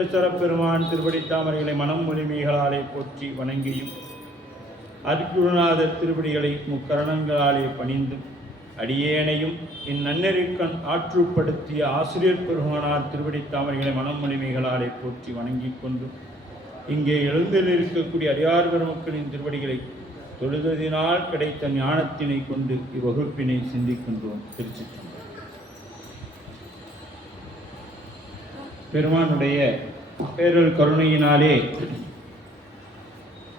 பெருமான் திருப்படி தாமரைகளை மனம் மொழிமைகளாலே போற்றி வணங்கியும் அருட்குருநாதர் திருப்படிகளை முக்கரணங்களாலே பணிந்தும் அடியேனையும் இந்நன்னெறிக்கண் ஆற்றுப்படுத்திய ஆசிரியர் பெருமானார் திருப்படி தாமரைகளை மனம் மொழிமைகளாலே போற்றி வணங்கி கொண்டும் இங்கே எழுந்திருக்கக்கூடிய அடியார் பெருமக்களின் திருப்படிகளை தொழுததினால் கிடைத்த ஞானத்தினை கொண்டு இவ்வகுப்பினை சிந்திக்கின்றோம். திருச்சிற்றம்பலம். பெருமானுடைய பேரொரு கருணையினாலே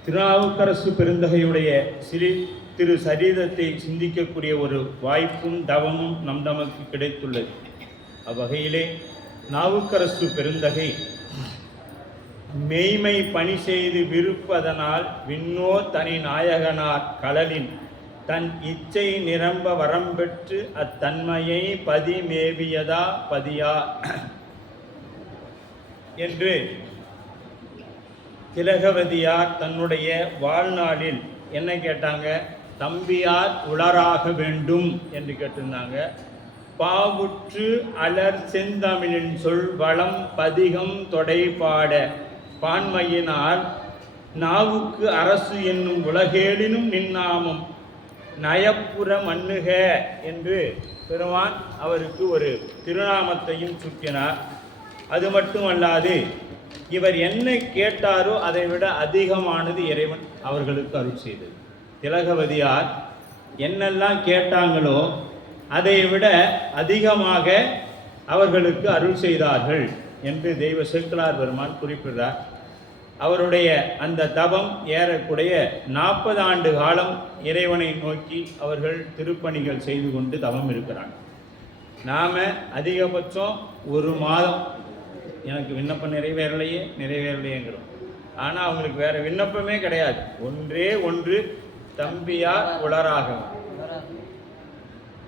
திருநாவுக்கரசு பெருந்தகையுடைய திரு சரீரத்தை சிந்திக்கக்கூடிய ஒரு வாய்ப்பும் தவமும் நமக்கு கிடைத்துள்ளது. அவ்வகையிலே நாவுக்கரசு பெருந்தகை மெய்மை பணி செய்து விருப்பதனால் விண்ணோ தனி நாயகனார் கடலின் தன் இச்சை நிரம்ப வரம்பெற்று அத்தன்மையை பதி மேவியதா பதியா என்று திலகவதியார் தன்னுடைய வாழ்நாளில் என்ன கேட்டாங்க? தம்பியார் உளராக வேண்டும் என்று கேட்டிருந்தாங்க. பாவுற்று அலர் செந்தமிழின் சொல் வளம் பதிகம் தொடைபாட பான்மையினால் நாவுக்கு அரசு என்னும் உலகேளினும் நின்னாமும் நயப்புற மண்ணுக என்று பெருமான் அவருக்கு ஒரு திருநாமத்தையும் சுட்டினார். அது மட்டுமல்லாது இவர் என்ன கேட்டாரோ அதை விட அதிகமானது இறைவன் அவர்களுக்கு அருள் செய்தது. திலகவதியார் என்னெல்லாம் கேட்டாங்களோ அதை விட அதிகமாக அவர்களுக்கு அருள் செய்தார்கள் என்று தெய்வ சேக்கிழார் பெருமான் குறிப்பிடுறார். அவருடைய அந்த தவம் ஏறக்குடைய 40 ஆண்டு காலம் இறைவனை நோக்கி அவர்கள் திருப்பணிகள் செய்து கொண்டு தவம் இருக்கிறாங்க. நாம் அதிகபட்சம் 1 மாதம் எனக்கு விண்ணப்பம் நிறைவேறலையேங்கிறோம். ஆனால் அவங்களுக்கு வேறு விண்ணப்பமே கிடையாது. ஒன்றே ஒன்று, தம்பியார் உளராக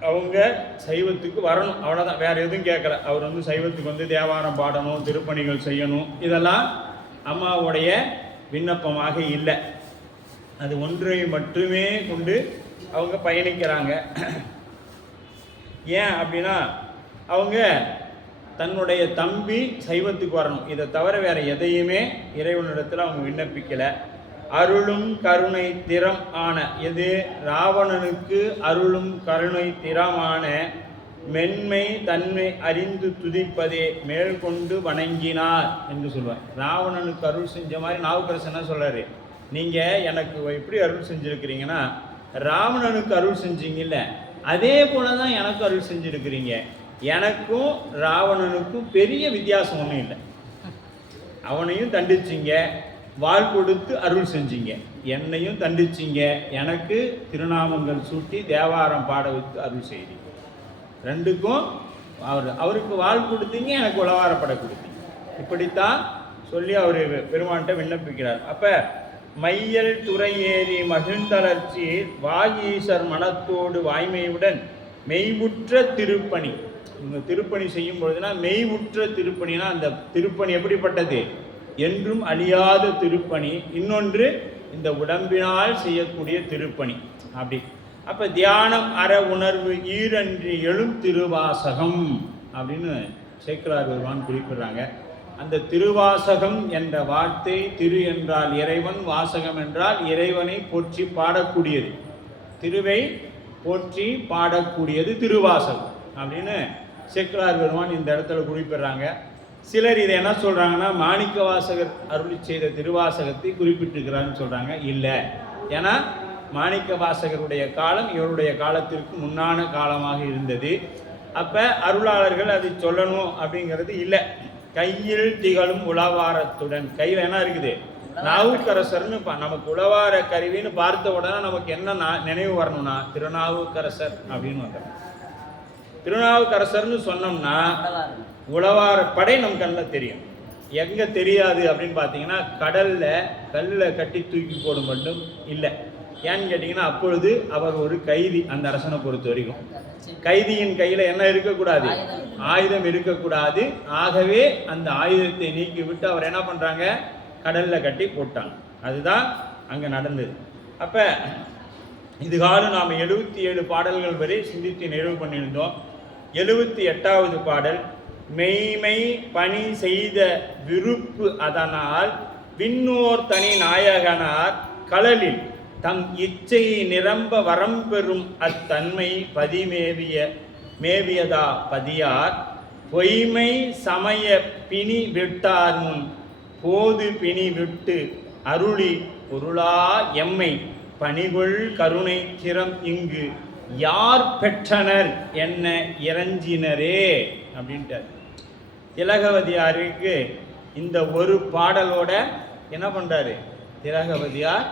அவங்க சைவத்துக்கு வரணும், அவ்வளோதான். வேறு எதுவும் கேட்கல. அவர் சைவத்துக்கு தேவாரம் பாடணும், திருப்பணிகள் செய்யணும், இதெல்லாம் அம்மாவுடைய விண்ணப்பமாக இல்லை. அது ஒன்றை மட்டுமே கொண்டு அவங்க பயணிக்கிறாங்க. ஏன் அப்படின்னா அவங்க தன்னுடைய தம்பி சைவத்துக்கு வரணும், இதை தவிர வேறு எதையுமே இறைவனிடத்தில் அவங்க விண்ணப்பிக்கலை. அருளும் கருணை திறம் ஆன எது ராவணனுக்கு அருளும் கருணை திறமான மென்மை தன்மை அறிந்து துதிப்பதே மேல் கொண்டு வணங்கினார் என்று சொல்வார். ராவணனுக்கு அருள் செஞ்ச மாதிரி நாவுக்கரசு என்ன சொல்கிறாரு? நீங்கள் எனக்கு எப்படி அருள் செஞ்சுருக்கிறீங்கன்னா, ராவணனுக்கு அருள் செஞ்சீங்கல்ல, அதே போல தான் எனக்கு அருள் செஞ்சுருக்கிறீங்க. எனக்கும் ராவணனுக்கும் பெரிய வித்தியாசம் ஒன்றும் இல்லை. அவனையும் தண்டிச்சிங்க, வாள் கொடுத்து அருள் செஞ்சீங்க, என்னையும் தண்டிச்சிங்க, எனக்கு திருநாமங்கள் சூட்டி தேவாரம் பாட வைத்து அருள் செய்தீங்க. ரெண்டுக்கும் அவருக்கு வாள் கொடுத்தீங்க, எனக்கு உளவாரப்பட கொடுத்தீங்க. இப்படித்தான் சொல்லி அவர் பெருமான்கிட்ட விண்ணப்பிக்கிறார். அப்போ மையல் துறை ஏறி மகிழ்ந்தளர்ச்சி வாகீசர் மனத்தோடு வாய்மையுடன் மெய்வுற்ற திருப்பணி. இவங்க திருப்பணி செய்யும் பொழுதுனா மெய்வுற்ற திருப்பணினா அந்த திருப்பணி எப்படிப்பட்டது? என்றும் அழியாத திருப்பணி. இன்னொன்று இந்த உடம்பினால் செய்யக்கூடிய திருப்பணி. அப்படி அப்போ தியானம் அற உணர்வு ஈரன்றி எழும் திருவாசகம் அப்படின்னு சேக்கிழார் பெருமான் குறிப்பிடுறாங்க. அந்த திருவாசகம் என்ற வார்த்தை, திரு என்றால் இறைவன், வாசகம் என்றால் இறைவனை போற்றி பாடக்கூடியது. திருவை போற்றி பாடக்கூடியது திருவாசகம் அப்படின்னு சேக்கிழார் பெருமான் இந்த இடத்துல குறிப்பிடுறாங்க. சிலர் இதை என்ன சொல்கிறாங்கன்னா, மாணிக்க வாசகர் அருளி செய்த திருவாசகத்தை குறிப்பிட்டிருக்கிறான்னு சொல்கிறாங்க. இல்லை, ஏன்னா மாணிக்க வாசகருடைய காலம் இவருடைய காலத்திற்கு முன்னான காலமாக இருந்தது. அப்போ அருளாளர்கள் அதை சொல்லணும் அப்படிங்கிறது இல்லை. கையில் திகழும் உளவாரத்துடன், கையில் என்ன இருக்குது? நாவுக்கரசர்னு நமக்கு உளவார கருவின்னு பார்த்த உடனே நமக்கு என்ன நினைவு வரணும்னா திருநாவுக்கரசர் அப்படின்னு வந்தோம். திருநாவுக்கரசர்னு சொன்னோம்னா உளவார படை நம் கண்ணில் தெரியும். எங்கே தெரியாது அப்படின்னு பார்த்தீங்கன்னா, கல்லில் கட்டி தூக்கி போடும் மட்டும் இல்லை. ஏன்னு கேட்டிங்கன்னா, அப்பொழுது அவர் ஒரு கைதி. அந்த அரசனை பொறுத்த வரைக்கும் கைதியின் கையில் என்ன இருக்கக்கூடாது? ஆயுதம் இருக்கக்கூடாது. ஆகவே அந்த ஆயுதத்தை நீக்கிவிட்டு அவர் என்ன பண்ணுறாங்க? கடலில் கட்டி போட்டாங்க. அதுதான் அங்கே நடந்தது. அப்போ இதுகாலம் நாம் 77 பாடல்கள் வரை சிந்தித்து நிறைவு பண்ணியிருந்தோம். 78வது பாடல் மெய்மை பணி செய்த விருப்பு அதனால் விண்ணோர் தனி நாயகனார் கழலில் தம் இச்சை நிரம்ப வரம்பெறும் அத்தன்மை மேவியதா பதியார் பொய்மை சமய பிணி விட்டார் முன் போது பிணி விட்டு அருளி பொருளா எம்மை பணிகொள் கருணை திறம் இங்கு யார் பெற்றனர் என்ன இறஞ்சினரே அப்படின்ட்டார். திலகவதியாருக்கு இந்த ஒரு பாடலோட என்ன பண்றாரு, திலகவதியார்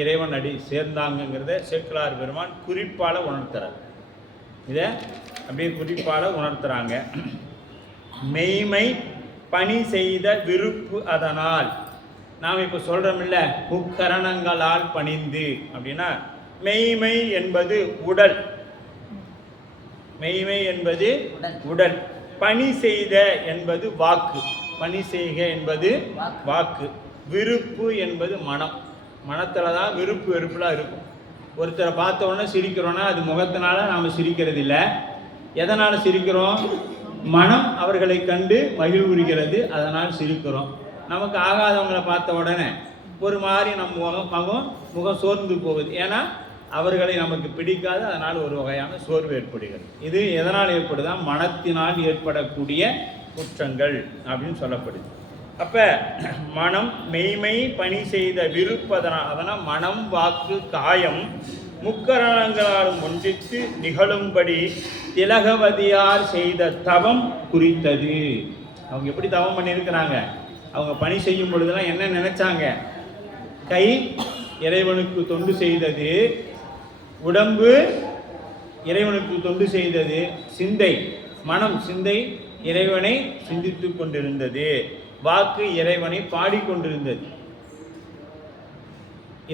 இறைவன் அடி சேர்ந்தாங்கிறத சேக்கிழார் பெருமான் குறிப்பால உணர்த்துறார். இதை அப்படியே குறிப்பால உணர்த்துறாங்க. மெய்மை பணி செய்த விருப்பு அதனால், நாம் இப்போ சொல்றோம் இல்ல, முக்கரணங்களால் பணிந்து அப்படின்னா, மெய்மை என்பது உடல், மெய்மை என்பது உடல், பணி செய்த என்பது வாக்கு, பணி செய்க என்பது வாக்கு, விருப்பு என்பது மனம். மனத்துல தான் விருப்பு வெறுப்புலாம் இருக்கும். ஒருத்தரை பார்த்த உடனே சிரிக்கிறோன்னா அது முகத்தினால நாம் சிரிக்கிறது இல்லை. எதனால் சிரிக்கிறோம்? மனம் அவர்களை கண்டு மகிழ்வுறுகிறது, அதனால் சிரிக்கிறோம். நமக்கு ஆகாதவங்களை பார்த்த உடனே ஒரு மாதிரி நம்ம முகம் சோர்ந்து போகுது. ஏன்னா அவர்களை நமக்கு பிடிக்காது, அதனால் ஒரு வகையான சோர்வு ஏற்படுகிறது. இது எதனால் ஏற்படுதா? மனத்தினால் ஏற்படக்கூடிய குற்றங்கள் அப்படின்னு சொல்லப்படுது. அப்போ மனம் மெய்மை பணி செய்த விருப்பதனால், அதனால் மனம் வாக்கு காயம் முக்கரணங்களாலும் ஒன்றித்து நிகழும்படி திலகவதியார் செய்த தவம் குறித்தது. அவங்க எப்படி தவம் பண்ணியிருக்கிறாங்க? அவங்க பணி செய்யும் பொழுதெல்லாம் என்ன நினைச்சாங்க? கை இறைவனுக்கு தொண்டு செய்தது, உடம்பு இறைவனுக்கு தொண்டு செய்தது, சிந்தை சிந்தை இறைவனை சிந்தித்து கொண்டிருந்தது, வாக்கு இறைவனை பாடிக்கொண்டிருந்தது.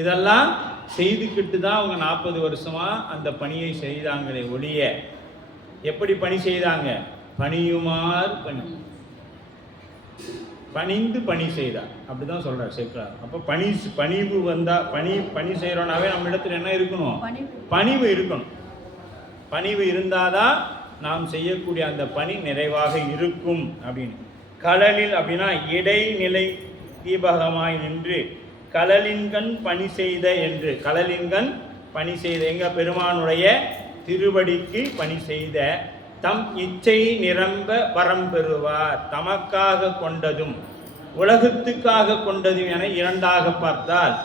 இதெல்லாம் செய்துக்கிட்டு தான் அவங்க 40 வருஷமா அந்த பணியை செய்தாங்களே ஒழிய, எப்படி பணி செய்தாங்க? பணியுமாறு பணிந்து பணி செய்தார், அப்படிதான் சொல்றார் சேக்கிழார். அப்போ பணிவு வந்தா, பணி செய்யறோம்னாவே நம்ம இடத்துல என்ன இருக்கணும்? பணிவு இருக்கணும். பணிவு இருந்தாதான் நாம் செய்யக்கூடிய அந்த பணி நிறைவாக இருக்கும் அப்படின்னு. கழலில் அப்படின்னா இடைநிலை தீபகமாய் நின்று கழலின்கண் பணி செய்த என்று, கழலின்கண் பணி செய்த எங்க பெருமானுடைய திருவடிக்கு பணி செய்த தம் இச்சை நிரம்ப வரம் பெறுவார். தமக்காக கொண்டதும் உலகத்துக்காக கொண்டதும் என இரண்டாக பார்த்தால்,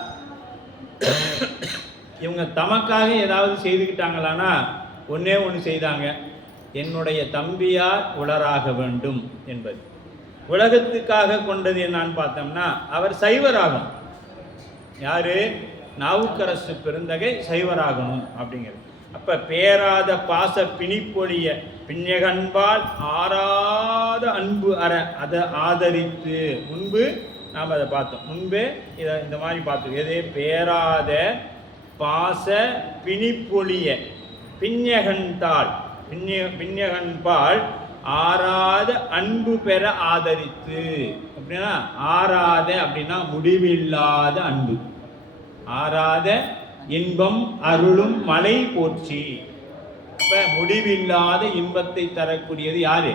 இவங்க தமக்காக ஏதாவது செய்துக்கிட்டாங்களானா ஒன்னே ஒன்று செய்தாங்க, என்னுடைய தம்பியார் உளராக வேண்டும் என்பது. உலகத்துக்காக கொண்டது என்னான்னு பார்த்தோம்னா அவர் சைவராகும். யாரு? நாவுக்கரசு பெருந்தகை சைவராகணும் அப்படிங்கிறது. அப்ப பேராத பாச பிணிப்பொழிய பின்னகன்பால் ஆறாத அன்பு அற அதை ஆதரித்து, முன்பு நாம் அதை பார்த்தோம், முன்பே இதை இந்த மாதிரி பார்த்தோம். எது? பேராத பாச பிணிப்பொழிய பின்னகன்பால் பின்னகன்பால் ஆறாத அன்பு பெற ஆதரித்து. அப்படின்னா ஆறாத அப்படின்னா முடிவில்லாத அன்பு, ஆறாத இன்பம் அருளும் மலை போற்றி. அப்ப முடிவில்லாத இன்பத்தை தரக்கூடியது யாரு?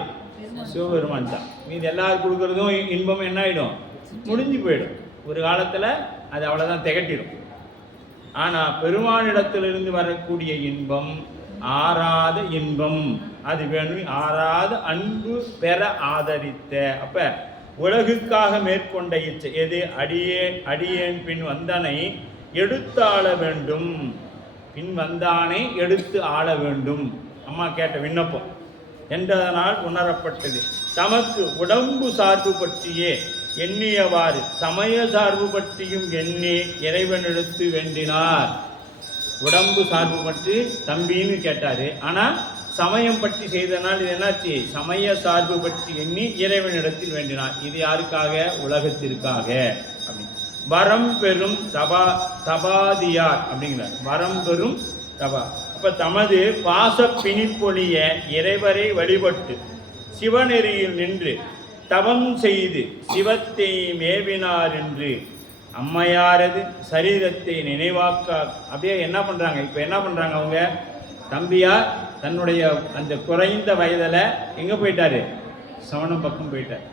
சிவபெருமான் தான். மீது எல்லாரும் கொடுக்கறதும் இன்பம் என்ன ஆயிடும்? முடிஞ்சு போயிடும். ஒரு காலத்துல அது அவ்வளவுதான், திகட்டிடும். ஆனா பெருமானிடத்திலிருந்து வரக்கூடிய இன்பம் ஆறாத இன்பம், அது வேணும். ஆறாத அன்பு பெற ஆதரித்த. அப்ப உலகுக்காக மேற்கொண்ட இச்சை எது? அடியேன் பின் வந்தனை எடுத்து ஆள வேண்டும், பின் வந்தானே எடுத்து ஆள வேண்டும். அம்மா கேட்ட விண்ணப்பம் என்றதனால் உணரப்பட்டது. தமக்கு உடம்பு சார்பு பற்றியே எண்ணியவாறு சமய சார்பு பற்றியும் எண்ணி இறைவனிடத்து வேண்டினார். உடம்பு சார்பு பற்றி தம்பின்னு கேட்டாரு, ஆனா சமயம் பற்றி செய்தனால் இது என்னாச்சு? சமய சார்பு பற்றி எண்ணி இறைவனிடத்தில் வேண்டினார். இது யாருக்காக? உலகத்திற்காக. அப்படி வரம் பெறும் தபாதியார் அப்படிங்கிறார். வரம் பெறும் தபா. அப்ப தமது பாச பிணிப்பொழிய இறைவரை வழிபட்டு சிவநெறியில் நின்று தவம் செய்து சிவத்தை மேவினார் என்று அம்மையாரது சரீரத்தை நினைவாக்க. அப்படியே என்ன பண்றாங்க? இப்ப என்ன பண்றாங்க? அவங்க தம்பியார் தன்னுடைய அந்த குறைந்த வயதில் எங்க போயிட்டாரு? சமணம் பக்கம் போயிட்டார்.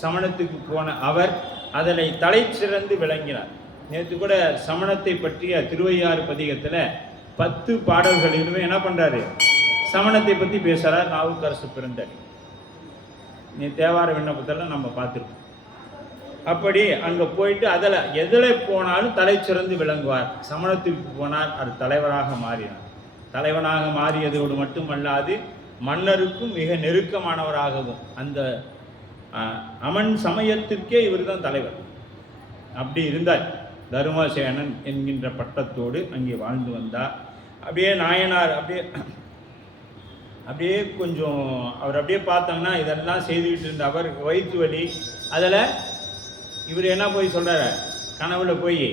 சமணத்துக்கு போன அவர் அதனை தலை சிறந்து விளங்கினார். நேற்று கூட சமணத்தை பற்றிய திருவையாறு பதிகத்தில் 10 பாடல்களிலுமே என்ன பண்ணுறாரு, சமணத்தை பற்றி பேசுகிறார் நாவுக்கரசு பிறந்தார். நீ தேவார விண்ணப்பத்தில் நம்ம பார்த்துருக்கோம். அப்படி அங்கே போயிட்டு எதில் போனாலும் தலை சிறந்து விளங்குவார். சமணத்திற்கு போனார், அது தலைவராக மாறினார். தலைவனாக மாறியதோடு மட்டுமல்லாது மன்னருக்கும் மிக நெருக்கமானவராகவும், அந்த அமன் சமயத்திற்கே இவர் தான் தலைவர். அப்படி இருந்தார். தருமசேனன் என்கின்ற பட்டத்தோடு அங்கே வாழ்ந்து வந்தார். அப்படியே நாயனார் அப்படியே கொஞ்சம் அவர் அப்படியே பார்த்தோம்னா இதெல்லாம் செய்துக்கிட்டு இருந்த அவர் வயிற்று வலி. அதில் இவர் என்ன போய் சொல்கிறார், கனவுல போய்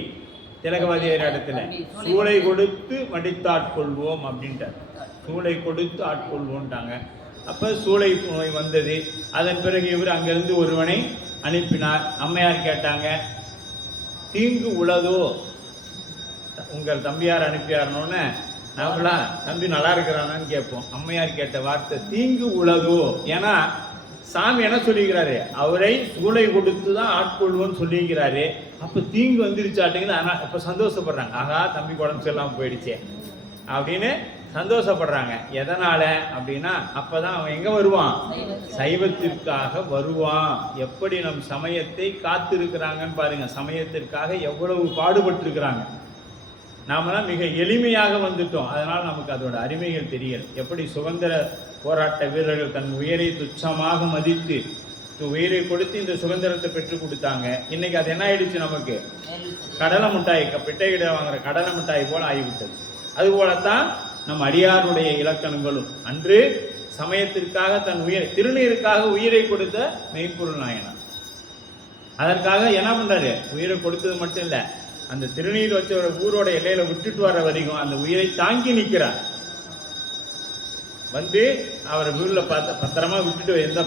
திலகவதியர் இடத்துல சூளை கொடுத்து மடித்தாட்கொள்வோம் அப்படின்ட்டார். சூளை கொடுத்து ஆட்கொள்வோன்ட்டாங்க. அப்போ சூளை நோய் வந்தது. அதன் பிறகு இவர் அங்கேருந்து ஒருவனை அனுப்பினார். அம்மையார் கேட்டாங்க, தீங்கு உளதோ, உங்கள் தம்பியார் அனுப்பியாரனோன்னு நாமெல்லாம் தம்பி நல்லா இருக்கிறானான்னு கேட்போம். அம்மையார் கேட்ட வார்த்தை தீங்கு உளதோ. ஏன்னா சாமி என்ன சொல்லிக்கிறாரு, அவரை சூளை கொடுத்து தான் ஆட்கொள்வோன்னு சொல்லிக்கிறாரு. அப்போ தீங்கு வந்துருச்சாட்டிங்கன்னு ஆனால் இப்போ சந்தோஷப்படுறாங்க. ஆகா, தம்பி உடம்பு சொல்லாமல் போயிடுச்சே அப்படின்னு சந்தோஷப்படுறாங்க. எதனால் அப்படின்னா அப்போ தான் அவன் எங்கே வருவான், சைவத்திற்காக வருவான். எப்படி நம் சமயத்தை காத்திருக்கிறாங்கன்னு பாருங்கள். சமயத்திற்காக எவ்வளவு பாடுபட்டிருக்கிறாங்க. நாமெல்லாம் மிக எளிமையாக வந்துட்டோம். அதனால் நமக்கு அதோட அருமைகள் தெரியல. எப்படி சுதந்திர போராட்ட வீரர்கள் தன் உயிரை துச்சமாக மதித்து உயிரை கொடுத்து இந்த சுதந்திரத்தை பெற்றுக் கொடுத்தாங்க. இன்னைக்கு அது என்ன ஆயிடுச்சு, நமக்கு கடலை மிட்டாய், பிட்டையிட வாங்குற கடலை மிட்டாய் போல ஆகிவிட்டது. அதுபோலத்தான் நம் அடியாருடைய இலக்கணங்களும். அன்று சமயத்திற்காக தன் உயிரை, திருநீருக்காக உயிரை கொடுத்த மெய்ப்பொருள் நாயனார். அதற்காக என்ன பண்றாரு, உயிரை கொடுத்தது மட்டும் இல்லை, அந்த திருநீர் வச்ச ஊரோட எல்லையில விட்டுட்டு வர வரைக்கும் அந்த உயிரை தாங்கி நிற்கிறார். வந்து அவரை வீட்டில் பத்திரமா விட்டுட்டு எந்த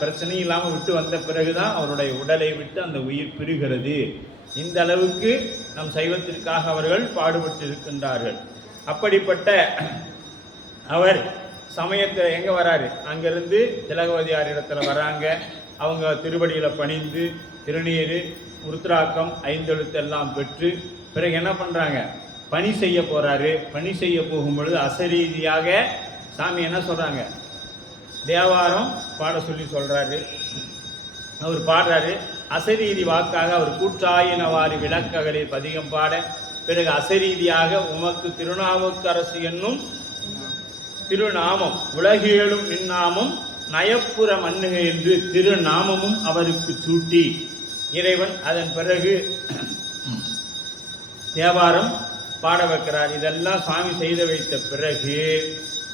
பிரச்சனையும் இல்லாமல் விட்டு வந்த பிறகுதான் அவருடைய உடலை விட்டு அந்த உயிர் பிரிகிறது. இந்த அளவுக்கு நம் சைவத்திற்காக அவர்கள் பாடுபட்டு இருக்கின்றார்கள். அப்படிப்பட்ட அவர் சமயத்தில் எங்கே வராரு, அங்கேருந்து திலகவதியார் இடத்துல வராங்க. அவங்க திருவடியில் பணிந்து திருநீர் உருத்ராக்கம் 5 எழுத்தெல்லாம் பெற்று பிறகு என்ன பண்ணுறாங்க, பணி செய்ய போகிறாரு. பணி செய்ய போகும்பொழுது அசரீதியாக சாமி என்ன சொல்கிறாங்க, தேவாரம் பாட சொல்லி சொல்கிறாரு. அவர் பாடுறாரு. அசரீதி வாக்காக அவர் கூற்றாயினவாறு விளக்ககளில் பதிகம் பாட, பிறகு அசரீதியாக உமக்கு திருநாவுக்கரசு என்னும் திருநாமம் உலகேழும் நின்னாமம் நயப்புற மண்ணுக என்று திருநாமமும் அவருக்கு சூட்டி இறைவன் அதன் பிறகு தேவாரம் பாட வைக்கிறார். இதெல்லாம் சுவாமி செய்து வைத்த பிறகு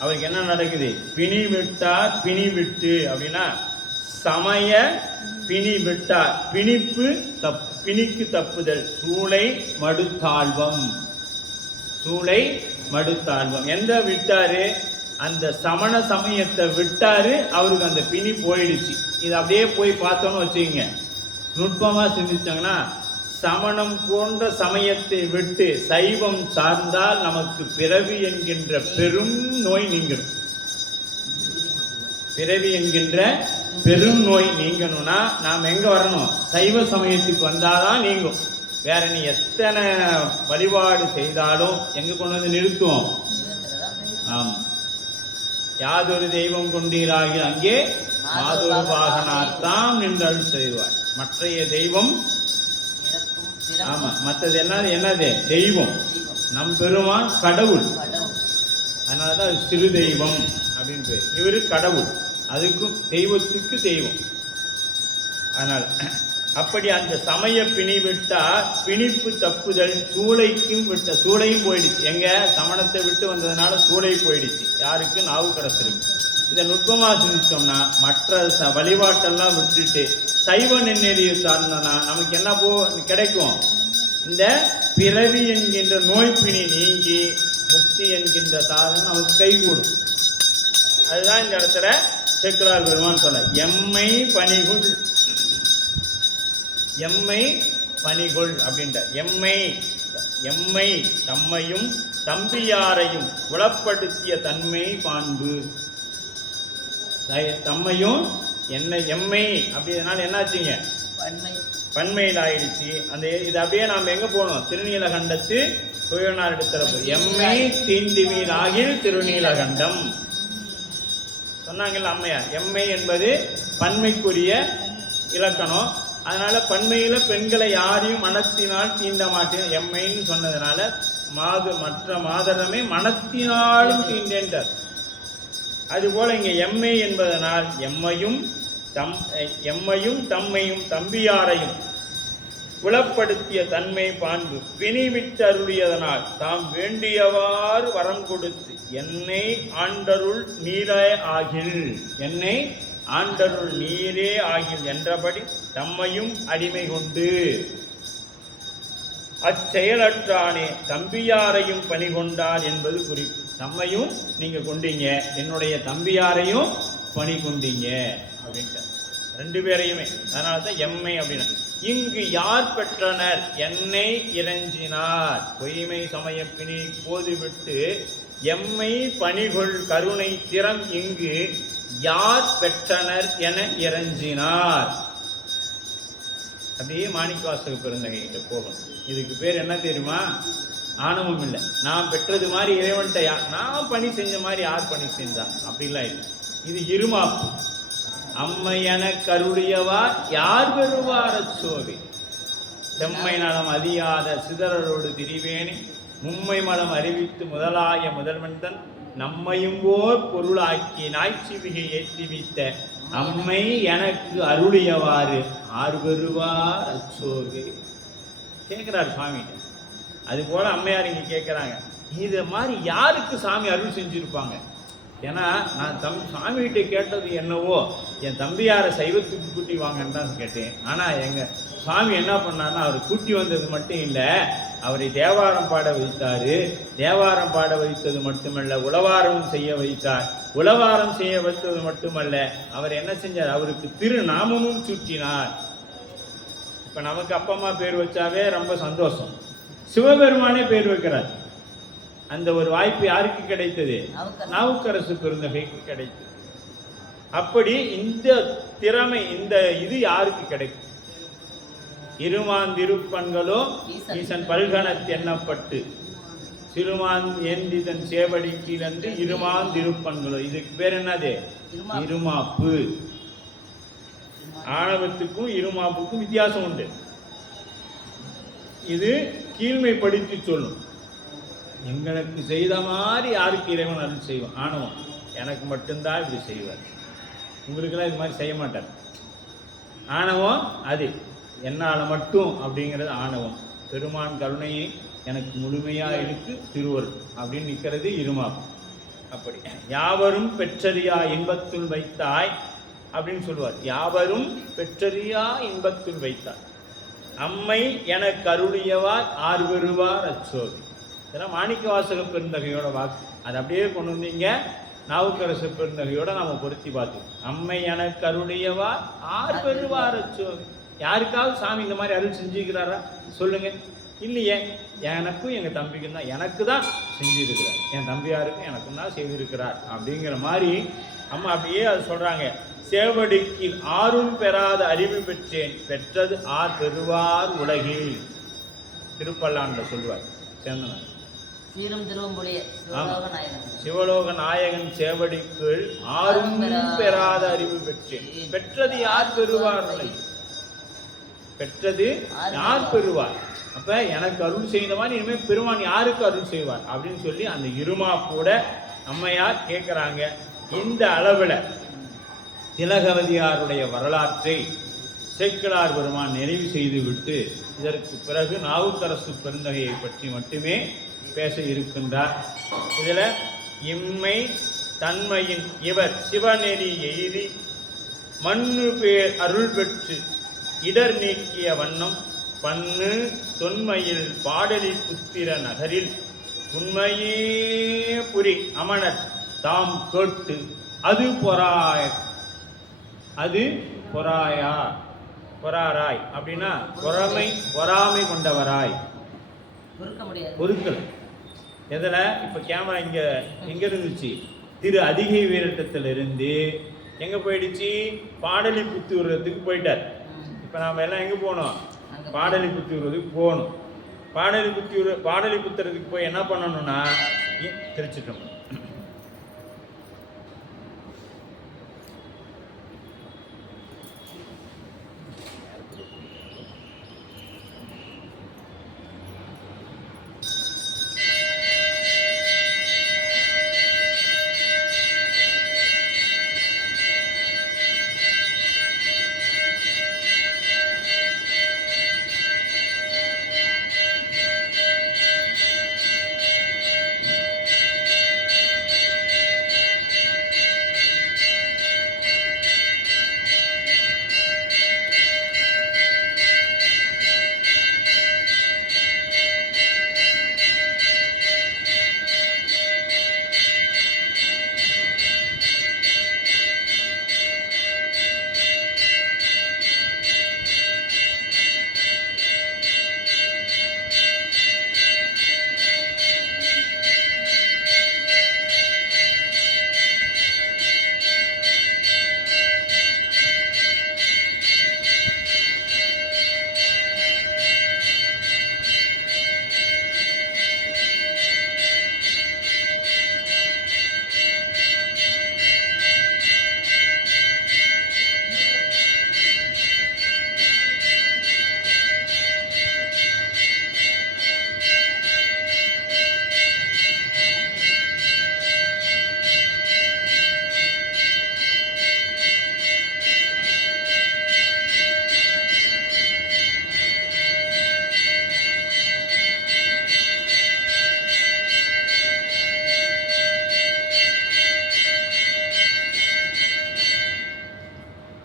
அவருக்கு என்ன நடக்குது, பிணி விட்டார் பிணி விட்டு அப்படின்னா சமய பிணி விட்டார். பிணிப்பு பிணிக்கு தப்புதல். சூளை மடுத்தாழ்வம். சூளை மடுத்தாழ்வம் எந்த விட்டாரு, அந்த சமண சமயத்தை விட்டாரு. அவருக்கு அந்த பிணி போயிடுச்சு. இது அப்படியே போய் பார்த்தோன்னு வச்சுக்கோங்க, நுட்பமாக சிந்திச்சாங்கன்னா சமணம் போன்ற சமயத்தை விட்டு சைவம் சார்ந்தால் நமக்கு பிறவி என்கின்ற பெரும் நோய் நீங்கணும். பிறவி என்கின்ற பெரும் நோய் நீங்கணும்னா நாம் எங்கே வரணும், சைவ சமயத்துக்கு வந்தாதான் நீங்கும். வேற நீ எத்தனை வழிபாடு செய்தாலும் எங்கே கொண்டு வந்து நிறுத்துவோம். ஆமாம், யாதொரு தெய்வம் கொண்டீராகி அங்கே மாதொரு வாகனார்த்தாம் நின்று அருள் செய்வார். மற்றைய தெய்வம், ஆமா, மற்றது என்னது தெய்வம். நம் பெருமான் கடவுள். அதனாலதான் சிறு தெய்வம் அப்படின்னு பேர். இவரு கடவுள், அதுக்கும் தெய்வத்துக்கு தெய்வம். அதனால அப்படி அந்த சமய பிணி விட்டா பிணிப்பு தப்புதல். சூளைக்கும் விட்ட, சூளையும் போயிடுச்சு. எங்க சமணத்தை விட்டு வந்ததுனால சூளை போயிடுச்சு. யாருக்கு, நாவுக்கரசருக்கு. இதை நுட்பமாக சிந்திச்சோம்னா மற்ற வழிபாட்டெல்லாம் விட்டுட்டு சைவ நெறியை சார்ந்தோம்னா நமக்கு என்ன கிடைக்கும், இந்த பிறவி என்கின்ற நோய் பிணி நீங்கி முக்தி என்கின்ற சாதனம் நமக்கு கைகூடும். அதுதான் இந்த இடத்துல சேக்கிழார் பெருமான் சொல்ல, எம்மை பணிகுள், எம்மை பணிகொள் அப்படின்ற. எம்மை தம்மையும் தம்பியாரையும் உளப்படுத்திய தன்மை பான்பு. தம்மையும் என்ன எம்மை அப்படினால என்னாச்சுங்க, பன்மையில் ஆயிடுச்சு. அந்த இது அப்படியே நாம் எங்க போனோம், திருநீலகண்டத்து சுயனார் இடத்துல போய் எம்மை தீண்டிமீர் ஆகில் திருநீலகண்டம் சொன்னாங்கல்ல அம்மையார். எம்மை என்பது பன்மைக்குரிய இலக்கணம். அதனால பன்மையில பெண்களை யாரையும் மனத்தினால் தீண்ட மாட்டேன் எம்மைன்னு சொன்னதுனால மற்ற மாதரமே மனத்தினாலும் தீண்டேன்றார். அதுபோல இங்க எம்மை என்பதனால் எம்மையும் தம்மையும் தம்பியாரையும் புலப்படுத்திய தன்மை பான்பு பிணிவிட்டு அருளியதனால் தாம் வேண்டியவாறு வரம் கொடுத்து என்னை ஆண்டருள் நீரே ஆகில், என்னை ஆண்டருள் நீரே ஆகில் என்றபடி தம்மையும் அடிமை கொண்டு அச்செயலற்றானே தம்பியாரையும் பணி கொண்டார் என்பது குறிப்பு. தம்மையும் நீங்க கொண்டீங்க, என்னுடைய தம்பியாரையும் பணி கொண்டீங்க அப்படின்ட்டு ரெண்டு பேரையுமே. அதனால தான் எம்மை அப்படின்னா. இங்கு யார் பெற்றனர் என்னை இறைஞ்சினார் பொய்மை சமயப்பினி போதுவிட்டு எம்மை பணிகொள் கருணை திறம் இங்கு யார் பெற்றனர் என இறைஞ்சினார். அப்படியே மாணிக்கவாசக பெருந்தகைகிட்ட போகணும். இதுக்கு பேர் என்ன தெரியுமா, ஆணவம் இல்லை. நான் பெற்றது மாதிரி இறைவன்கிட்ட நான் பணி செஞ்ச மாதிரி யார் பணி செஞ்சா அப்படிலாம் இல்லை. இது இருமாப்பு. அம்மையன கருளியவா யார் பெறுவார் அச்சோவி செம்மை நலம் அதியாத சிதறலோடு திரிவேணி மும்மை மலம் அறிவித்து முதலாய முதல்வன்தன் நம்மையும் ஓர் பொருளாக்கி நாய்ச்சிவிகை ஏற்றி வைத்த அம்மை எனக்கு அருளியவாறு ஆர் பெறுவார் அச்சோவி கேட்கிறார் சுவாமி. அது போல அம்மையார் இங்க கேட்கிறாங்க, இது மாதிரி யாருக்கு சாமி அருள் செஞ்சிருப்பாங்க? ஏன்னா நான் சாமிகிட்ட கேட்டது என்னவோ என் தம்பியாரை சைவத்துக்கு கூட்டி வாங்கன்னு தான் கேட்டேன். ஆனால் எங்கள் சுவாமி என்ன பண்ணார்னா, அவர் கூட்டி வந்தது மட்டும் இல்லை, அவரை தேவாரம் பாட வைத்தார். தேவாரம் பாட வைத்தது மட்டுமல்ல, உளவாரம் செய்ய வைத்தார். உளவாரம் செய்ய வைத்தது மட்டுமல்ல, அவர் என்ன செஞ்சார், அவருக்கு திருநாமமும் சூட்டினார். இப்போ நமக்கு அப்பா அம்மா பேர் வச்சாவே ரொம்ப சந்தோஷம். சிவபெருமானே பேர் வைக்கிறார். அந்த ஒரு வாய்ப்பு யாருக்கு கிடைத்தது? நாவுக்கரசு பெருந்தகைக்கு கிடைத்தது. அப்படி இந்த திறமை, இந்த இது யாருக்கு கிடைக்கும்? இருமாந்திருப்பன்களோ ஈசன் பல்கணத் எண்ணப்பட்டு சிறுமான் ஏந்திதன் சேவடி கீழன்று இருமாந்திருப்பன்களோ. இதுக்கு பேர் என்னது? இருமாப்பு. ஆணவத்துக்கும் இருமாப்புக்கும் வித்தியாசம் உண்டு. இது கீழ்மைப்படுத்தி சொல்லும். எங்களுக்கு செய்த மாதிரி யாருக்கு இறைவன் அருள் செய்வான்? ஆணவம். எனக்கு மட்டும்தான் இப்படி செய்வார், உங்களுக்கெல்லாம் இது மாதிரி செய்ய மாட்டார். ஆணவம் அது என்னால் மட்டும் அப்படிங்கிறது ஆணவம். பெருமான் கருணையை எனக்கு முழுமையாக இருக்கு திருவருள் அப்படின்னு நிற்கிறது இருமாப்பு. அப்படி யாவரும் பெற்றறியா இன்பத்துள் வைத்தாய் அப்படின்னு சொல்லுவார். யாவரும் பெற்றறியா இன்பத்துள் வைத்தாய் அம்மை எனக்கு அருளியவார் ஆர் பெறுவார் அச்சோதி. இதெல்லாம் மாணிக்கவாசக பெருந்தகையோட வாக்கு. அது அப்படியே கொண்டு வந்தீங்க நாவுக்கரசு பெருந்தகையோட நாம பொருத்தி பார்த்தோம். அம்மை எனக்கு அருளியவார் ஆர் பெறுவார் அச்சோதி. யாருக்காவது சாமி இந்த மாதிரி அருள் செஞ்சுக்கிறாரா சொல்லுங்க? இல்லையே. எனக்கும் எங்கள் தம்பிக்கும் தான், எனக்கு தான் செஞ்சிருக்கிறார், என் தம்பியாருக்கும் எனக்கும் தான் செய்திருக்கிறார் அப்படிங்கிற மாதிரி அம்மா அப்படியே அது சொல்றாங்க. சேவடிக்கு ஆறும் பெறாத அறிவு பெற்றேன், பெற்றது ஆர் பெறுவார் உலகில். திருப்பல்லாண்ட சொல்வார் சேந்தனார். சிவலோக நாயகன் சேவடிக்குள் ஆறும் பெறாத அறிவு பெற்றேன், பெற்றது யார் பெறுவார் உலகில். பெற்றது யார் பெறுவார்? அப்ப எனக்கு அருள் செய்த மாதிரி இனிமேல் பெருமான் யாருக்கு அருள் செய்வார் அப்படின்னு சொல்லி அந்த இருமாப்போட அம்மையார் கேட்கிறாங்க. இந்த அளவில் திலகவதியாருடைய வரலாற்றை சேக்கிழார் பெருமான் நிறைவு செய்துவிட்டு இதற்கு பிறகு நாவுக்கரசு பெருந்தகையை பற்றி மட்டுமே பேச இருக்கின்றார். இதில் இம்மை தன்மையின் இவர் சிவநெறி எய்தி மண்ணு பேர் அருள் பெற்று இடர் நீக்கிய வண்ணம் பன்னு தொன்மையில் பாடலி புத்திர நகரில் உண்மையே புரி அமணர் தாம் கேட்டு அது பொறாயா பொறாராய் அப்படின்னா பொறாமை கொண்டவராய் பொருட்கள். எதில் இப்போ கேமரா எங்க இருந்துச்சு? திரு அதிகை வீரட்டத்திலிருந்து எங்கே போயிடுச்சு? பாடலிபுத்தூரத்துக்கு போயிட்டார். இப்போ நாம் எல்லாம் எங்கே போகணும்? பாடலிபுத்தூரத்துக்கு போகணும். பாடலிபுத்திரத்துக்கு போய் என்ன பண்ணணும்னா திருச்சிட்டோம்.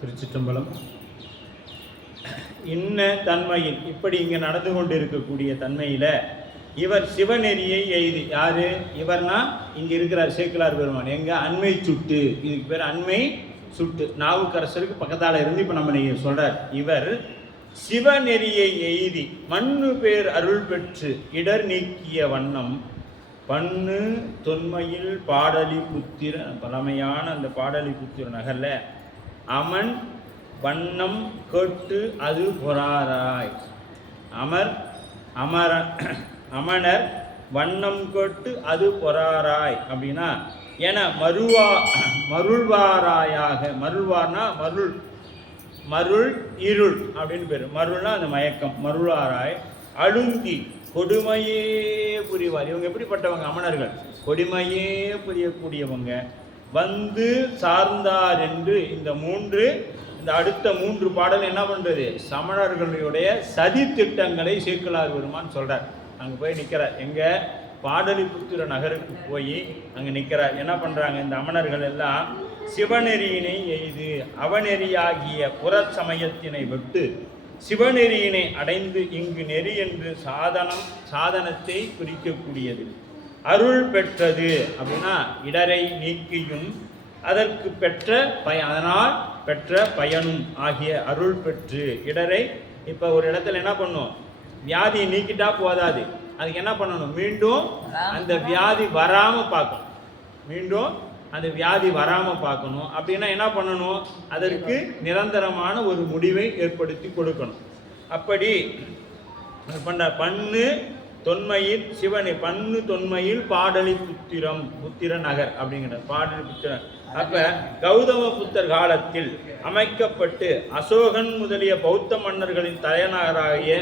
திருச்சிற்றம்பலம். இன்ன தன்மையில் இப்படி இங்கே நடந்து கொண்டு இருக்கக்கூடிய தன்மையில் இவர் சிவநெறியை எய்தி, யாரு இவர்னா இங்கே இருக்கிறார் சேக்கிழார் பெருமான். எங்க? அண்மை சுட்டு. இதுக்கு பேர் அண்மை சுட்டு. நாவுக்கரசருக்கு பக்கத்தால் இருந்து இப்போ நம்ம நீங்கள் சொல்கிறார். இவர் சிவநெறியை எய்தி மண்ணு பேர் அருள் பெற்று இடர் நீக்கிய வண்ணம் பண்ணு தொன்மையில் பாடலிபுத்திர, பழமையான அந்த பாடலிபுத்திர நகரில் அமன் வண்ணம் கேட்டு அது பொறாராய். அமனர் வண்ணம் கேட்டு அது பொறாராய் அப்படின்னா என மருள்வாராயாக. மருள்வார்னா மருள் இருள் அப்படின்னு பேர். மருள்னா அந்த மயக்கம். மருளாராய் அழுந்தி கொடுமையே புரிவார். இவங்க எப்படிப்பட்டவங்க? அமணர்கள். கொடுமையே புரியக்கூடியவங்க. வந்து சார்ந்தார் என்று இந்த அடுத்த 3 பாடல் என்ன பண்ணுறது? சமணர்களுடைய சதி திட்டங்களை சேக்கிழார் பெருமான் சொல்கிறார். அங்கே போய் நிற்கிறார். எங்கே? பாடலிபுத்திர நகருக்கு போய் அங்கே நிற்கிறார். என்ன பண்ணுறாங்க? இந்த அமணர்கள் எல்லாம் சிவநெறியினை எய்து அவநெறியாகிய புற சமயத்தினை விட்டு சிவநெறியினை அடைந்து இங்கு நெறி என்று சாதனத்தை குறிக்கக்கூடியது. அருள் பெற்றது அப்படின்னா இடரை நீக்கியும் அதற்கு அதனால் பெற்ற பயனும் ஆகிய அருள் பெற்று இடரை. இப்போ ஒரு இடத்துல என்ன பண்ணும்? வியாதியை நீக்கிட்டா போதாது, அதுக்கு என்ன பண்ணணும்? மீண்டும் அந்த வியாதி வராமல் பார்க்கணும். மீண்டும் அந்த வியாதி வராமல் பார்க்கணும். அப்படின்னா என்ன பண்ணணும்? அதற்கு நிரந்தரமான ஒரு முடிவை ஏற்படுத்தி கொடுக்கணும். அப்படி பண்ணு தொன்மையில் சிவனை பண்ணு தொன்மையில் புத்திர நகர் அப்படிங்கிற பாடலிபுத்திரன். அப்ப கௌதம புத்தர் காலத்தில் அமைக்கப்பட்டு அசோகன் முதலிய பௌத்த மன்னர்களின் தலைநகராகிய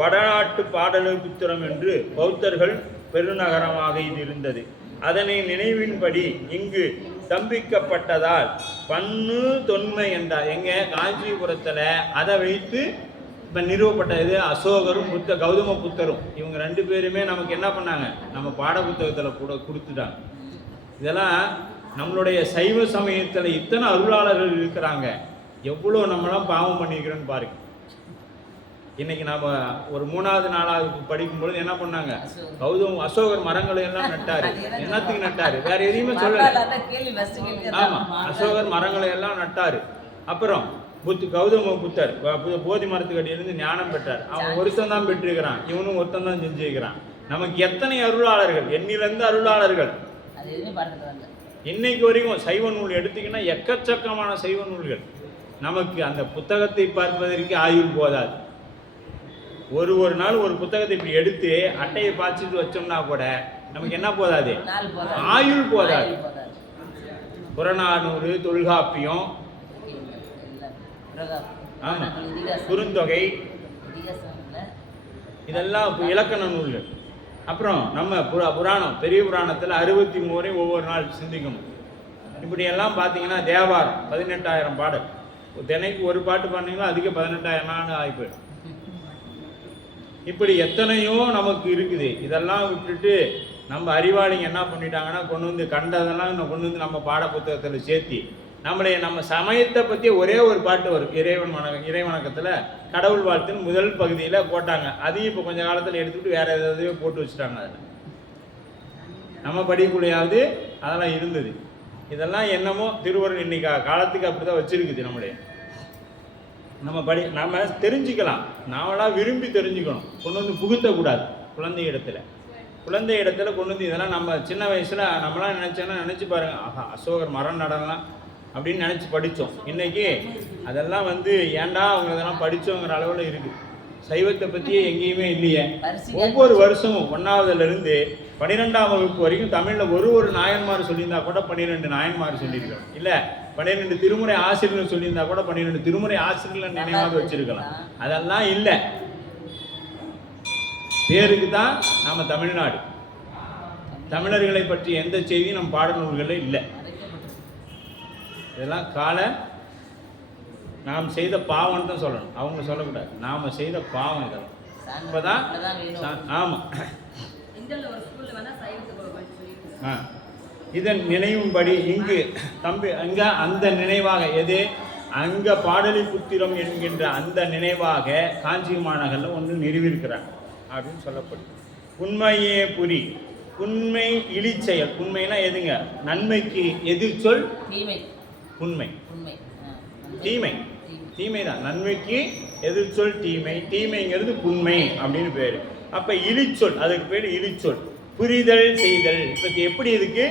வடநாட்டு பாடலிபுத்திரம் என்று பௌத்தர்கள் பெருநகரமாக இது இருந்தது. அதனை நினைவின்படி இங்கு ஸ்தம்பிக்கப்பட்டதால் பண்ணு தொன்மை என்றார். எங்க? காஞ்சிபுரத்தில் அதை வைத்து இப்போ நிறுவப்பட்டது. அசோகரும் கௌதம புத்தரும் இவங்க 2 பேருமே நமக்கு என்ன பண்ணாங்க? நம்ம பாட புத்தகத்தில் கூட கொடுத்துட்டாங்க. இதெல்லாம் நம்மளுடைய சைவ சமயத்தில் இத்தனை அருளாளர்கள் இருக்கிறாங்க. எவ்வளோ நம்மளாம் பாவம் பண்ணிக்கிறோன்னு பாருங்க. இன்னைக்கு நாம் ஒரு 3வது 4வது படிக்கும்பொழுது என்ன பண்ணாங்க? அசோகர் மரங்களை எல்லாம் நட்டாரு. என்னத்துக்கு நட்டாரு? வேற எதையுமே சொல்லலை. ஆமாம், அசோகர் மரங்களை எல்லாம் நட்டாரு. அப்புறம் கௌதம புத்தர் போதி மரத்துக்கு அடியிலிருந்து ஞானம் பெற்றார். அவன் ஒருத்தன் தான் பெற்றிருக்கிறான், இவனும் ஒருத்தன் தான் செஞ்சிருக்கிறான். நமக்கு எத்தனை அருளாளர்கள், எண்ணிலிருந்து அருளாளர்கள். இன்னைக்கு வரைக்கும் சைவ நூல் எடுத்தீங்கன்னா எக்கச்சக்கமான சைவ நூல்கள். நமக்கு அந்த புத்தகத்தை பார்ப்பதற்கு ஆயுள் போதாது. ஒரு நாள் ஒரு புத்தகத்தை இப்படி எடுத்து அட்டையை பாய்ச்சிட்டு வச்சோம்னா கூட நமக்கு என்ன போதாது, ஆயுள் போதாது. புறநானூறு, தொல்காப்பியம், ஆமா, குறுந்தொகை, இதெல்லாம் இலக்கண நூல்கள். அப்புறம் நம்ம புராணம், பெரிய புராணத்தில் 63 ஒவ்வொரு நாள் சிந்திக்கணும். இப்படியெல்லாம் பார்த்தீங்கன்னா தேவாரம் 18,000 பாடல். தினைக்கு ஒரு பாட்டு பாடினீங்கன்னா அதிக 18,000 நாள் ஆகி போயிடும். இப்படி எத்தனையோ நமக்கு இருக்குது. இதெல்லாம் விட்டுட்டு நம்ம அறிவாளிங்க என்ன பண்ணிட்டாங்கன்னா கொண்டு வந்து கண்டதெல்லாம் கொண்டு வந்து நம்ம பாட புத்தகத்தில் சேர்த்தி நம்ம சமயத்தை பற்றி ஒரே ஒரு பாட்டு வரும், இறைவணக்கத்தில் கடவுள் வாழ்த்துன்னு முதல் பகுதியில் போட்டாங்க. அதையும் இப்போ கொஞ்சம் காலத்தில் எடுத்துக்கிட்டு வேறு ஏதாவது போட்டு வச்சுட்டாங்க. அதில் நம்ம படிக்குள்ளையாவது அதெல்லாம் இருந்தது. இதெல்லாம் என்னமோ திருவருள் இன்னைக்கு காலத்துக்கு அப்படி தான் வச்சுருக்குது. நம்ம தெரிஞ்சுக்கலாம், நாமளாக விரும்பி தெரிஞ்சுக்கணும். கொண்டு வந்து புகுத்தக்கூடாது குழந்தை இடத்துல கொண்டு வந்து. இதெல்லாம் நம்ம சின்ன வயசில் நம்மளாம் நினச்சி பாருங்கள், ஆஹா அசோகர் மரம் நடலாம் அப்படின்னு நினச்சி படித்தோம். இன்றைக்கி அதெல்லாம் ஏன்டா அவங்க இதெல்லாம் படித்தோங்கிற அளவில் இருக்குது. சைவத்தை பற்றியே எங்கேயுமே இல்லையே. ஒவ்வொரு வருஷமும் 1ஆவதுலேருந்து 12ஆம் வகுப்பு வரைக்கும் தமிழில் ஒரு நாயன்மார் சொல்லியிருந்தா கூட 12 நாயன்மார் சொல்லியிருக்கலாம். இல்லை 12 திருமுறை ஆசிரியர்கள் சொல்லியிருந்தா கூட 12 திருமுறை ஆசிரியர்கள் நினைவாக வச்சிருக்கலாம். அதெல்லாம் இல்லை. பேருக்கு தான் நாம் தமிழ்நாடு. தமிழர்களை பற்றி எந்த செய்தியும் நம் பாடநூல்களில் இல்லை. இதெல்லாம் நாம் செய்த பாவம்னு தான் சொல்லணும், அவங்க சொல்லக்கூடாது. நாம் செய்த பாவம் இதெல்லாம். இப்போதான் ஆமாம். இதன் நினைவும்படி இங்கு அந்த நினைவாக எது அங்க பாடலிபுத்திரம் என்கின்ற அந்த நினைவாக காஞ்சி மாநகரில் ஒன்று நிறுவியிருக்கிறாங்க அப்படின்னு சொல்லப்படுது. உண்மையே புரி, உண்மை இழிச்செயல். உண்மைனா எதுங்க? நன்மைக்கு எதிர்ச்சொல் உண்மை. தீமை தான் நன்மைக்கு எதிர்ச்சொல் தீமை. தீமைங்கிறது உண்மை அப்படின்னு பேர். அப்போ இழிச்சொல், அதுக்கு பேர் இழிச்சொல். புரிதல் செய்தல். இப்போ எப்படி இதுக்கு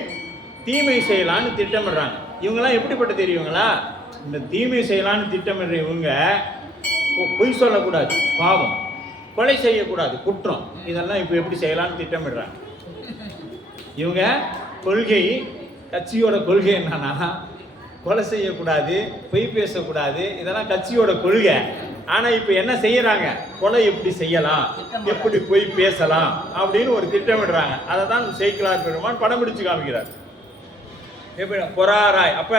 தீமை செய்யலான்னு திட்டமிடுறாங்க. இவங்கெல்லாம் எப்படிப்பட்ட தெரியுங்களா? இந்த தீமை செய்யலான்னு திட்டமிடுற இவங்க பொய் சொல்லக்கூடாது, பாவம். கொலை செய்யக்கூடாது, குற்றம். இதெல்லாம் இப்போ எப்படி செய்யலான்னு திட்டமிடுறாங்க இவங்க. கொள்கை, கட்சியோட கொள்கை என்னன்னா கொலை செய்யக்கூடாது, பொய் பேசக்கூடாது. இதெல்லாம் கட்சியோட கொள்கை. ஆனால் இப்போ என்ன செய்யறாங்க? கொலை எப்படி செய்யலாம், எப்படி பொய் பேசலாம் அப்படின்னு ஒரு திட்டமிடுறாங்க. அதை தான் சேக்கிழார் பெருமான் படம் பிடிச்சு காமிக்கிறார். எப்படி பொறாராய். அப்ப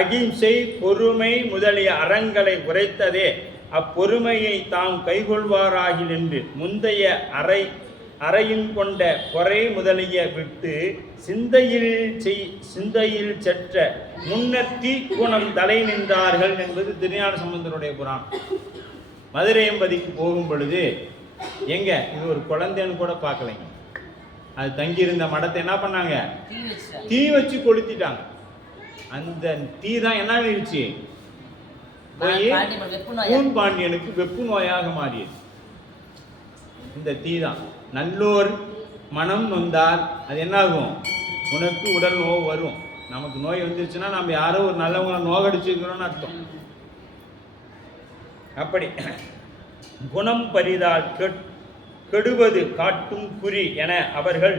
அகிம்சை, பொறுமை முதலிய அறங்களை உரைத்ததே அப்பொறுமையை தாம் கைகொள்வாராகில் என்று முந்தைய அறையின் கொண்ட பொறை முதலிய விட்டு சிந்தையில் செற்ற முன்னத்தி குணம் தலை நின்றார்கள் என்பது திருஞான சம்பந்தருடைய புராணம். மதுரையம்பதிக்கு போகும் பொழுது எங்க இது ஒரு குழந்தைன்னு கூட பார்க்கலைங்க. அது தங்கியிருந்த மடத்தை என்ன பண்ணாங்க? தீ வச்சு கொளுத்திட்டாங்க. அந்த தீ தான் என்ன ஆயிடுச்சு? போய் பூன் பாண்டியனுக்கு வெப்பு நோயாக மாறியது. இந்த தீ தான். நல்லோர் மனம் நொந்தார் அது என்னாகும்? உனக்கு உடல் நோய் வரும். நமக்கு நோய் வந்துருச்சுன்னா நம்ம யாரோ ஒரு நல்லவங்களை நோகடிச்சுக்கிறோன்னு அர்த்தம். அப்படி குணம் பரிதால் கெடுவது காட்டும் குறி என அவர்கள்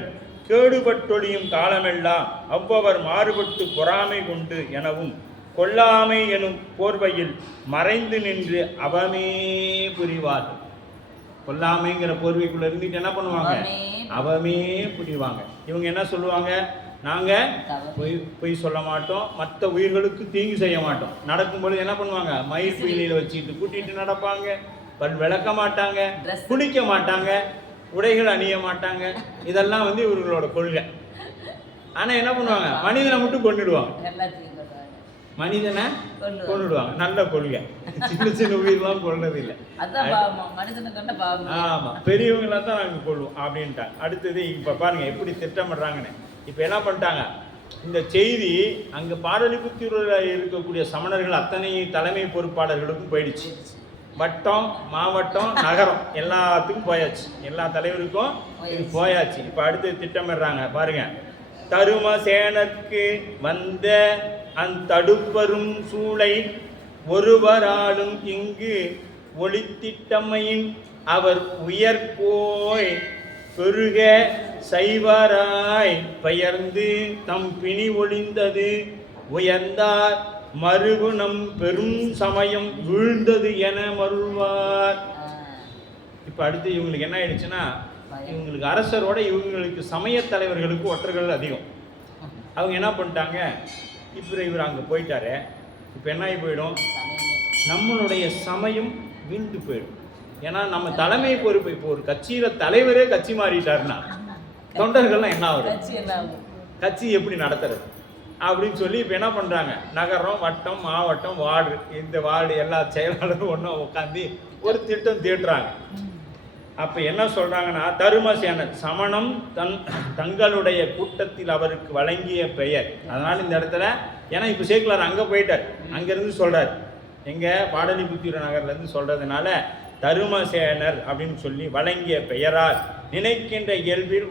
கேடுபட்டொழியும் காலமெல்லாம் அவ்வவர் மாறுபட்டு பொறாமை கொண்டு எனவும் கொல்லாமை எனும் போர்வையில் மறைந்து நின்று அவமே புரிவார்கள். கொல்லாமைங்கிற போர்வைக்குள்ள இருந்துட்டு என்ன பண்ணுவாங்க? அவமே புரிவாங்க. இவங்க என்ன சொல்லுவாங்க? நாங்க பொய் சொல்ல மாட்டோம், மற்ற உயிர்களுக்கு தீங்கு செய்ய மாட்டோம். நடக்கும்பொழுது என்ன பண்ணுவாங்க? மயில் பீலியில வச்சுட்டு கூட்டிட்டு நடப்பாங்க. பல் விளக்க மாட்டாங்க, குளிக்க மாட்டாங்க, உடைகள் அணிய மாட்டாங்க. இதெல்லாம் இவர்களோட கொள்கை. ஆனா என்ன பண்ணுவாங்க? மனிதனை மட்டும் கொண்டுடுவாங்க. மனிதனை கொண்டுடுவாங்க. நல்ல கொள்கை. சின்ன உயிரெல்லாம் கொள்றது இல்லை. ஆமா, பெரியவங்களா தான் நாங்க கொள்வோம் அப்படின்ட்டாங்க. அடுத்தது இப்ப பாருங்க எப்படி திட்டமிடுறாங்கன்னு. இப்ப என்ன பண்ணிட்டாங்க? இந்த செய்தி அங்க பாடலிபுத்தூரில் இருக்கக்கூடிய சமணர்கள் அத்தனை தலைமை பொறுப்பாளர்களுக்கும் போயிடுச்சு. வட்டம், மாவட்டம், நகரம் எல்லாத்துக்கும் போயாச்சு. எல்லா தலைவருக்கும் இது போயாச்சு. இப்போ அடுத்து திட்டமிடுறாங்க பாருங்க. தருமசேனர்க்கு வந்த அந்தடுப்பரும் சூளை ஒருவராலும் இங்கு ஒளித்திட்டமையின் அவர் உயர்போய் பெருக சைவராய் பெயர்ந்து தம் பிணி ஒளிந்தது உயர்ந்தார் மறுகுணம் பெரும் சமயம் வீழ்ந்தது என மருள்வார். இப்போ அடுத்து இவங்களுக்கு என்ன ஆயிடுச்சுன்னா, இவங்களுக்கு அரசரோட இவங்களுக்கு சமய தலைவர்களுக்கு ஒற்றர்கள் அதிகம். அவங்க என்ன பண்ணிட்டாங்க, இப்போ இவர் அங்கே போயிட்டாரு, இப்போ என்ன ஆகி போயிடும், நம்மளுடைய சமயம் வீழ்ந்து போயிடும். ஏன்னா நம்ம தலைமை பொறுப்பு, இப்போ ஒரு கட்சியில் தலைவரே கட்சி மாறிட்டாருன்னா தொண்டர்கள்லாம் என்ன ஆகுது, கட்சி எப்படி நடத்துறது அப்படின்னு சொல்லி இப்போ என்ன பண்ணுறாங்க, நகரம், வட்டம், மாவட்டம், வார்டு, இந்த வார்டு எல்லா செயலாளரும் ஒன்றும் உட்காந்து ஒரு திட்டம் தீட்டுறாங்க. அப்போ என்ன சொல்கிறாங்கன்னா, தருமசேனர் சமணம் தங்களுடைய கூட்டத்தில் அவருக்கு வழங்கிய பெயர். அதனால் இந்த இடத்துல ஏன்னா இப்போ சேக்கிலார் அங்கே போயிட்டார், அங்கேருந்து சொல்கிறார், எங்கள் பாடலிபுத்திர நகர்லேருந்து சொல்கிறதுனால தருமசேனர் அப்படின்னு சொல்லி வழங்கிய பெயரால் நினைக்கின்ற இயல்பில்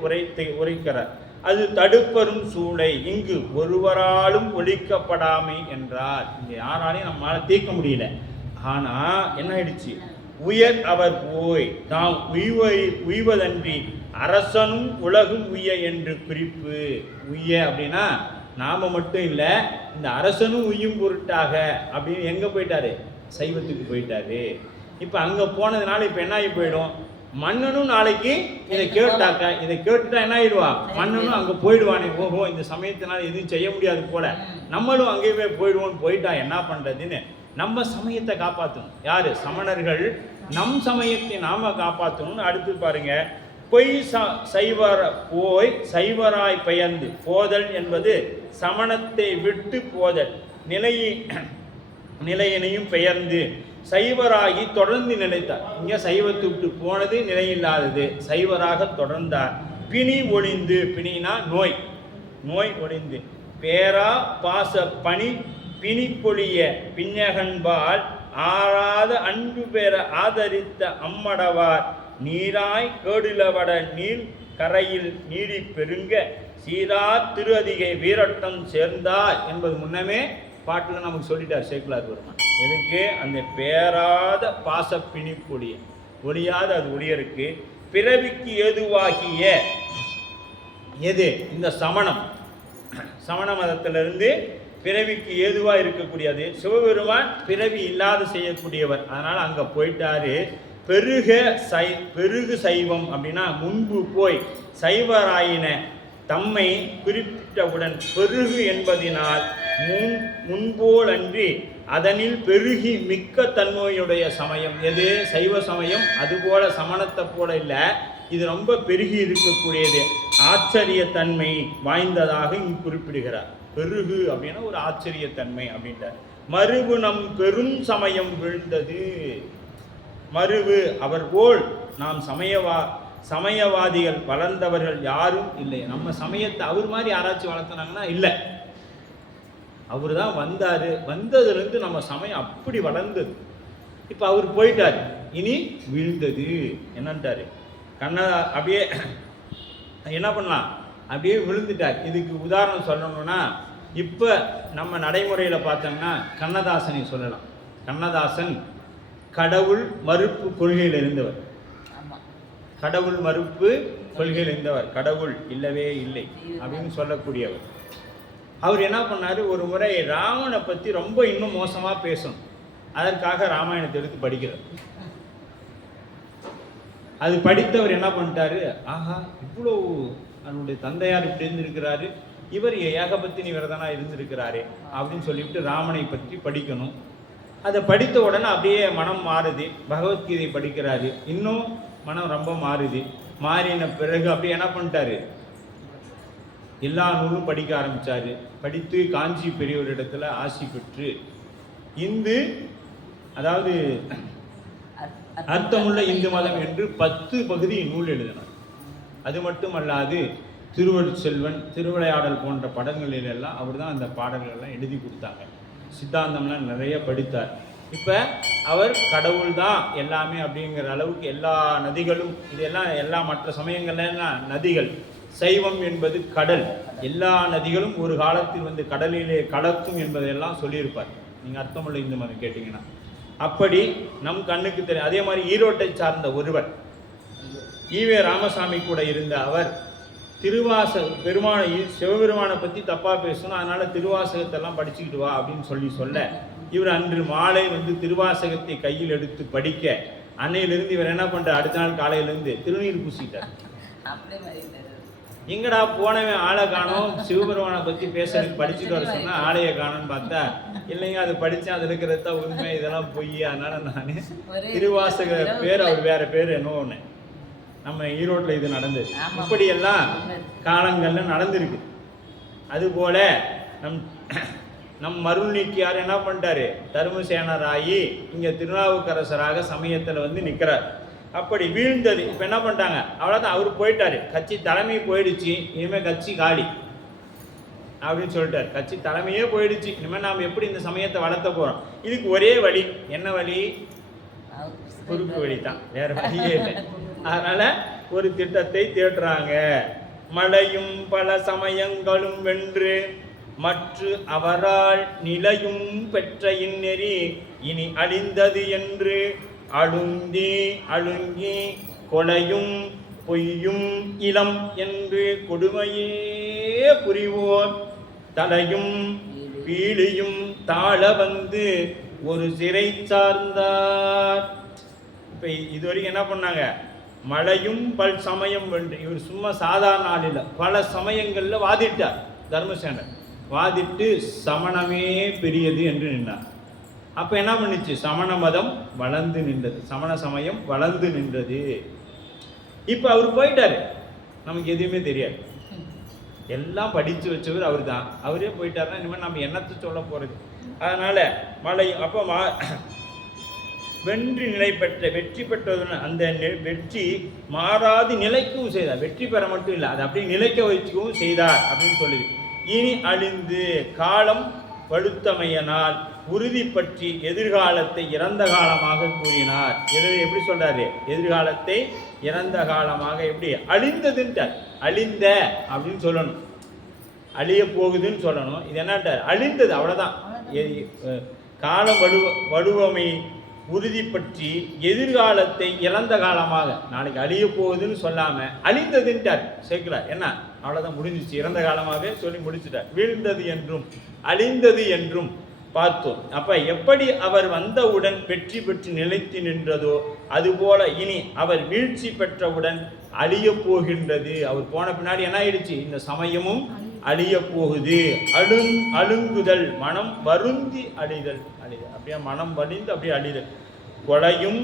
உரைக்கிறார். அது தடுப்பரும் சூளை இங்கு ஒருவராலும் ஒழிக்கப்படாமை என்றார். இங்கே யாராலையும் நம்மளால் தீர்க்க முடியல. ஆனால் என்ன ஆயிடுச்சு, உயர் அவர் போய் தாம் உய்வதன்றி அரசனும் உலகும் உய்ய என்று குறிப்பு. உய்ய அப்படின்னா நாம மட்டும் இல்லை, இந்த அரசனும் உய்யும் பொருட்டாக அப்படின்னு எங்கே போயிட்டாரு, சைவத்துக்கு போயிட்டாரு. இப்போ அங்கே போனதுனால இப்போ என்ன ஆகி போயிடும், மன்னனும் நாளைக்கு இதை கேட்டுட்டா என்ன ஆயிடுவான், மன்னனும் அங்கே போயிடுவானே, ஓஹோ இந்த சமயத்தினால எதுவும் செய்ய முடியாது போல, நம்மளும் அங்கேயே போயிடுவோன்னு போயிட்டா என்ன பண்ணுறதுன்னு நம்ம சமயத்தை காப்பாற்றணும். யார், சமணர்கள் நம் சமயத்தை நாம காப்பாற்றணும்னு அடுத்து பாருங்க. போய் சைவராய் பெயர்ந்து போதல் என்பது சமணத்தை விட்டு போதல், நிலையினையும் பெயர்ந்து சைவராகி தொடர்ந்து நிலைத்தார். இங்கே சைவத்தை விட்டு போனது நிலையில்லாதது, சைவராக தொடர்ந்தார். பிணி ஒளிந்து, பிணினா நோய் ஒளிந்து பேரா பாச பணி பிணி பொழிய பின்னகன்பால் ஆறாத அன்பு பெற ஆதரித்த அம்மடவார் நீராய் கேடுலவட நீர் கரையில் நீடி பெருங்க சீரா திரு அதிகை வீரட்டம் சேர்ந்தார் என்பது முன்னமே பாட்டில் நமக்கு சொல்லிட்டார் சேக்கிலார் பெருமான். எதுக்கு, அந்த பேராத பாச பிணி பொழிய, ஒழியாத அது ஒளியருக்கு பிறவிக்கு ஏதுவாகிய எது, இந்த சமண மதத்திலிருந்து பிறவிக்கு ஏதுவாக இருக்கக்கூடியது. சிவபெருமான் பிறவி இல்லாத செய்யக்கூடியவர், அதனால் அங்கே போயிட்டாரு. பெருகு சைவம் அப்படின்னா முன்பு போய் சைவராயின தம்மை குறிப்பிட்டவுடன் பெருகு என்பதினால் முன்போல் அன்றி அதனில் பெருகி மிக்க தன்மையுடைய சமயம் எது, சைவ சமயம். அதுபோல சமணத்தை போல இல்லை, இது ரொம்ப பெருகி இருக்கக்கூடியது, ஆச்சரியத்தன்மை வாய்ந்ததாக இங்கு குறிப்பிடுகிறார். பெருகு அப்படின்னா ஒரு ஆச்சரியத்தன்மை அப்படின்றார். மறுவு நம் பெரும் சமயம் வீழ்ந்தது. மறுவு அவர் போல் நாம் சமயவாதிகள் வளர்ந்தவர்கள் யாரும் இல்லை. நம்ம சமயத்தை அவர் மாதிரி யாராச்சும் வளர்த்துனாங்கன்னா இல்லை, அவர் தான் வந்தார், வந்ததுலேருந்து நம்ம சமயம் அப்படி வளர்ந்தது. இப்போ அவர் போயிட்டார், இனி வீழ்ந்தது என்னன்ட்டார், அப்படியே என்ன பண்ணலாம், அப்படியே விழுந்துட்டார். இதுக்கு உதாரணம் சொல்லணும்னா இப்போ நம்ம நடைமுறையில் பார்த்தோம்னா கண்ணதாசனை சொல்லலாம். கண்ணதாசன் கடவுள் மறுப்பு கொள்கையில் இருந்தவர், கடவுள் மறுப்பு கொள்கையில் இருந்தவர், கடவுள் இல்லவே இல்லை அப்படின்னு சொல்லக்கூடியவர். அவர் என்ன பண்ணார், ஒரு முறை ராவனை பற்றி ரொம்ப இன்னும் மோசமாக பேசணும், அதற்காக ராமாயணத்தை எடுத்து படிக்கிறார். அது படித்தவர் என்ன பண்ணிட்டாரு, ஆஹா இவ்வளோ அவனுடைய தந்தையார் இப்படி இருந்திருக்கிறாரு, இவர் ஏகபத்தினி விரதனா இருந்திருக்கிறாரே அப்படின்னு சொல்லிவிட்டு ராமனை பற்றி படிக்கணும். அதை படித்த உடனே அப்படியே மனம் மாறுது. பகவத்கீதை படிக்கிறாரு, இன்னும் மனம் ரொம்ப மாறுது. மாறின பிறகு அப்படியே என்ன பண்ணிட்டாரு, எல்லா நூலும் படிக்க ஆரம்பித்தார். படித்து காஞ்சி பெரியவரிடத்தில் ஆசி பெற்று இந்து, அதாவது அர்த்தமுள்ள இந்து மதம் என்று 10 பகுதி நூல் எழுதினார். அது மட்டுமல்லாது திருவள்ளுவன், திருவிளையாடல் போன்ற படங்களில் எல்லாம் அவர் தான் அந்த பாடல்கள்லாம் எழுதி கொடுத்தாங்க. சித்தாந்தம்லாம் நிறைய படித்தார். இப்போ அவர் கடவுள் தான் எல்லாமே அப்படிங்கிற அளவுக்கு எல்லா நதிகளும், இதெல்லாம் எல்லா மற்ற சமயங்கள்லாம் நதிகள் சைவம் என்பது கடல். எல்லா நதிகளும் ஒரு காலத்தில் வந்து கடலிலே கலக்கும் என்பதையெல்லாம் சொல்லியிருப்பார். நீங்கள் அர்த்தமுள்ள இந்து மதம் கேட்டிங்கன்னா அப்படி நம் கண்ணுக்கு தெரியும். அதே மாதிரி ஈரோட்டை சார்ந்த ஒருவர் ஈவே ராமசாமி கூட இருந்த அவர் பெருமானை சிவபெருமானை பற்றி தப்பாக பேசணும், அதனால் திருவாசகத்தெல்லாம் படிச்சுக்கிட்டு வா அப்படின்னு சொல்ல இவர் அன்று மாலை வந்து திருவாசகத்தை கையில் எடுத்து படிக்க அன்னையிலிருந்து இவர் என்ன பண்ணுறார், அடுத்த நாள் காலையிலேருந்து திருநீர் பூசிட்டார். எங்கடா போனவன் ஆளை காணோம், சிவபெருமானை பற்றி பேசுறதுக்கு படிச்சுட்டு வர சொன்னால் ஆளையை காணும்னு பார்த்தா இல்லைங்க அது படித்தேன், அது இருக்கிறது தான் உண்மை, இதெல்லாம் பொய். அதனால நான் திருவாசக பேர் அவர் வேற பேர் என்ன ஒன்று. நம்ம ஈரோட்டில் இது நடந்தது. இப்படியெல்லாம் காலங்களில் நடந்திருக்கு. அதுபோல நம் மருள் நீக்கியார் என்ன பண்ணிட்டாரு, தருமசேனராகி இங்கே திருநாவுக்கரசராக சமயத்தில் வந்து நிற்கிறார். அப்படி வீழ்ந்தது. இப்போ என்ன பண்ணிட்டாங்க, அவ்வளோதான், அவர் போயிட்டாரு, கட்சி தலைமை போயிடுச்சு, இனிமேல் கட்சி காலி அப்படின்னு சொல்லிட்டார். கட்சி தலைமையே போயிடுச்சு, இனிமேல் நாம் எப்படி இந்த சமயத்தை வளர்த்த போகிறோம். இதுக்கு ஒரே வழி, என்ன வழி, குறுக்கு வழி தான், வேற வழியே இல்லை. அதனால ஒரு திட்டத்தை தேடுறாங்க. மழையும் பல சமயங்களும் வென்று மற்ற அவரால் நிலையும் பெற்ற இந்நெறி இனி அழிந்தது என்று அழுங்கி கொலையும் பொய்யும் இளம் என்று கொடுமையே புரிவோர் தலையும் பீலியும் தாழ வந்து ஒரு சிறை சார்ந்தார். இப்போ இதுவரைக்கும் என்ன பண்ணாங்க, மழையும் பல் சமயம் வென்று, இவர் சும்மா சாதாரண ஆள் இல்லை, பல சமயங்களில் வாதிட்டார். தர்மசேனர் வாதிட்டு சமணமே பெரியது என்று நின்றார். அப்போ என்ன பண்ணிச்சு, சமண மதம் வளர்ந்து நின்றது, சமண சமயம் வளர்ந்து நின்றது. இப்போ அவர் போயிட்டாரு, நமக்கு எதுவுமே தெரியாது, எல்லாம் படித்து வச்சவர் அவர் தான், அவரே போயிட்டாருன்னா இனிமேல் நம்ம என்னத்தை சொல்ல போகிறது. அதனால் மழை அப்போ வென்று நிலை பெற்ற வெற்றி பெற்றதுன்னு அந்த வெற்றி மாறாது நிலைக்கவும் செய்தார். வெற்றி பெற மட்டும் இல்லை, அதை அப்படியே நிலைக்க வைக்கவும் செய்தார் அப்படின்னு சொல்லுது. இனி அழிந்து காலம் படுத்தமையனால் உறுதி பற்றி எதிர்காலத்தை இறந்த காலமாக கூறினார். எப்படி சொல்றாரு, எதிர்காலத்தை இறந்த காலமாக, எப்படி அழிந்ததுன்ட்டார், அழிந்த அப்படின்னு சொல்லணும், அழிய போகுதுன்னு சொல்லணும். இது என்னட்டார், அழிந்தது, அவ்வளோதான். காலம் வடுவமை உறுதி பற்றி எதிர்காலத்தை இறந்த காலமாக, நாளைக்கு அழிய போகுதுன்னு சொல்லாமல் அழிந்ததுன்ட்டார் சேர்க்கிறார். என்ன, அவ்வளோதான், முடிஞ்சிச்சு, இறந்த காலமாகவே சொல்லி முடிச்சுட்டார். வீழ்ந்தது என்றும் அழிந்தது என்றும் பார்த்தோம். அப்போ எப்படி அவர் வந்தவுடன் வெற்றி பெற்று நிலைத்து நின்றதோ அதுபோல இனி அவர் வீழ்ச்சி பெற்றவுடன் அழிய போகின்றது. அவர் போன பின்னாடி என்ன ஆயிடுச்சு, இந்த சமயமும் அழிய போகுது. அழுங்குதல், மனம் வருந்தி அழிதல், அப்படியே மனம் வலிந்து அப்படியே அழிதல். கொலையும்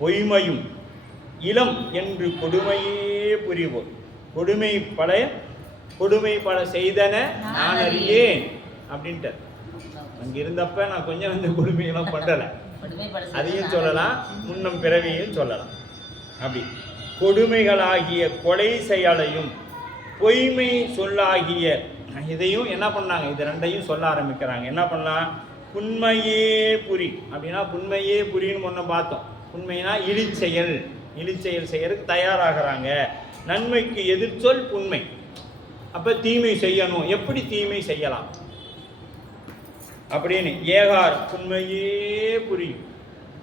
பொய்மையும் இளம் என்று கொடுமையே புரிவோம். கொடுமை பல செய்தன நான் அறியேன் அப்படின்ட்டு. அங்கே இருந்தப்ப நான் கொஞ்சம் அந்த கொடுமையெல்லாம் பண்ணலை, அதையும் சொல்லலாம், முன்னம் பிறவியும் சொல்லலாம். அப்படி கொடுமைகளாகிய கொலை செயலையும் பொய்மை சொல்லாகிய இதையும் என்ன பண்ணாங்க, இது ரெண்டையும் சொல்ல ஆரம்பிக்கிறாங்க. என்ன பண்ணலாம், புண்மையே புரி அப்படின்னா, புண்மையே புரின்னு ஒன்று பார்த்தோம். புண்மைனா இழிச்செயல் செய்யறதுக்கு தயாராகிறாங்க. நன்மைக்கு எதிர்ச்சொல் புண்மை. அப்போ தீமை செய்யணும், எப்படி தீமை செய்யலாம் அப்படின்னு ஏகார் புண்மையே புரியும்.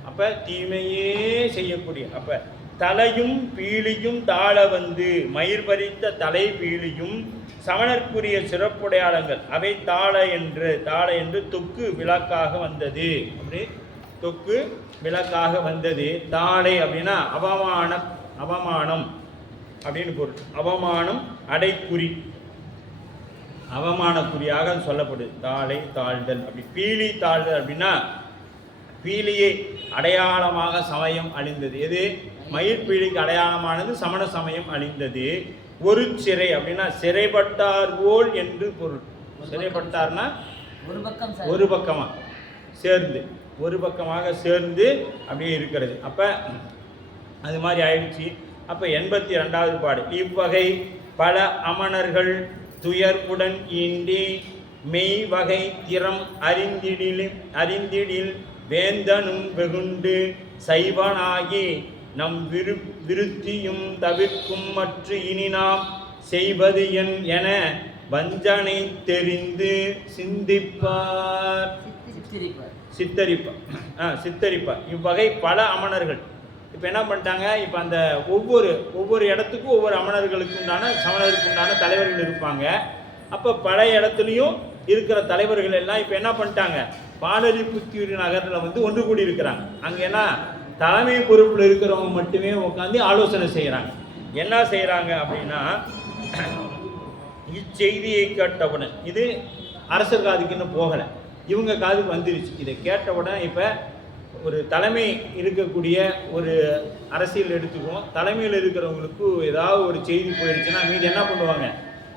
அப்போ தீமையே செய்யக்கூடிய, அப்போ தலையும் பீலியும் தாழ வந்து, மயிர் பறித்த தலை பீலியும் சமணர்க்குரிய சிறப்புடையாளங்கள் அவை தாழ என்று தொக்கு விளக்காக வந்தது. அப்படி தொக்கு விளக்காக வந்தது. தாழை அப்படின்னா அவமானம் அப்படின்னு பொருள். அவமானம் அடைக்குறி, அவமானக்குறியாக சொல்லப்படுது. தாழை தாழ்தல். அப்படி பீலி தாழ்தல் அப்படின்னா, பீலியை அடையாளமாக சமயம் அழிந்தது. எது, மயிர் பீலிக்கு அடையாளமானது சமண சமயம் அழிந்தது. ஒரு சிறை அப்படின்னா சிறைப்பட்டார் போல் என்று பொருள். சிறைப்பட்டார்னா ஒரு பக்கமாக சேர்ந்து அப்படியே இருக்கிறது. அப்போ அது மாதிரி ஆயிடுச்சு. அப்போ 82வது பாடு. இவ்வகை பல அமணர்கள் துயர்வுடன் ஈண்டி மெய் வகை திறம் அறிந்திடில் வேந்தனும் வெகுண்டு சைவனாகி நம் விருத்தியும் தவிர்க்கும் மற்ற இனி நாம் செய்வது என வஞ்சனை தெரிந்து சிந்திப்பார். சித்தரிப்பார். இவ்வகை பல அமணர்கள். இப்போ என்ன பண்ணிட்டாங்க, இப்போ அந்த ஒவ்வொரு இடத்துக்கும் ஒவ்வொரு அமணர்களுக்கு உண்டான சமணருக்கு உண்டான தலைவர்கள் இருப்பாங்க. அப்போ பல இடத்துலையும் இருக்கிற தலைவர்கள் எல்லாம் இப்போ என்ன பண்ணிட்டாங்க, பாடலிபுத்தூர் நகரில் வந்து ஒன்று கூடி இருக்கிறாங்க. அங்கே என்ன தலைமை பொறுப்பில் இருக்கிறவங்க மட்டுமே உட்காந்து ஆலோசனை செய்கிறாங்க. என்ன செய்கிறாங்க அப்படின்னா, இச்செய்தியை கேட்டவுடன், இது அரசர் காதுக்கு இன்னும் போகலை, இவங்க காதுக்கு வந்துருச்சு. இதை கேட்டவுடன் இப்போ ஒரு தலைமை இருக்கக்கூடிய ஒரு அரசியல் எடுத்துக்குவோம், தலைமையில் இருக்கிறவங்களுக்கு ஏதாவது ஒரு செய்தி போயிடுச்சுன்னா மீது என்ன பண்ணுவாங்க,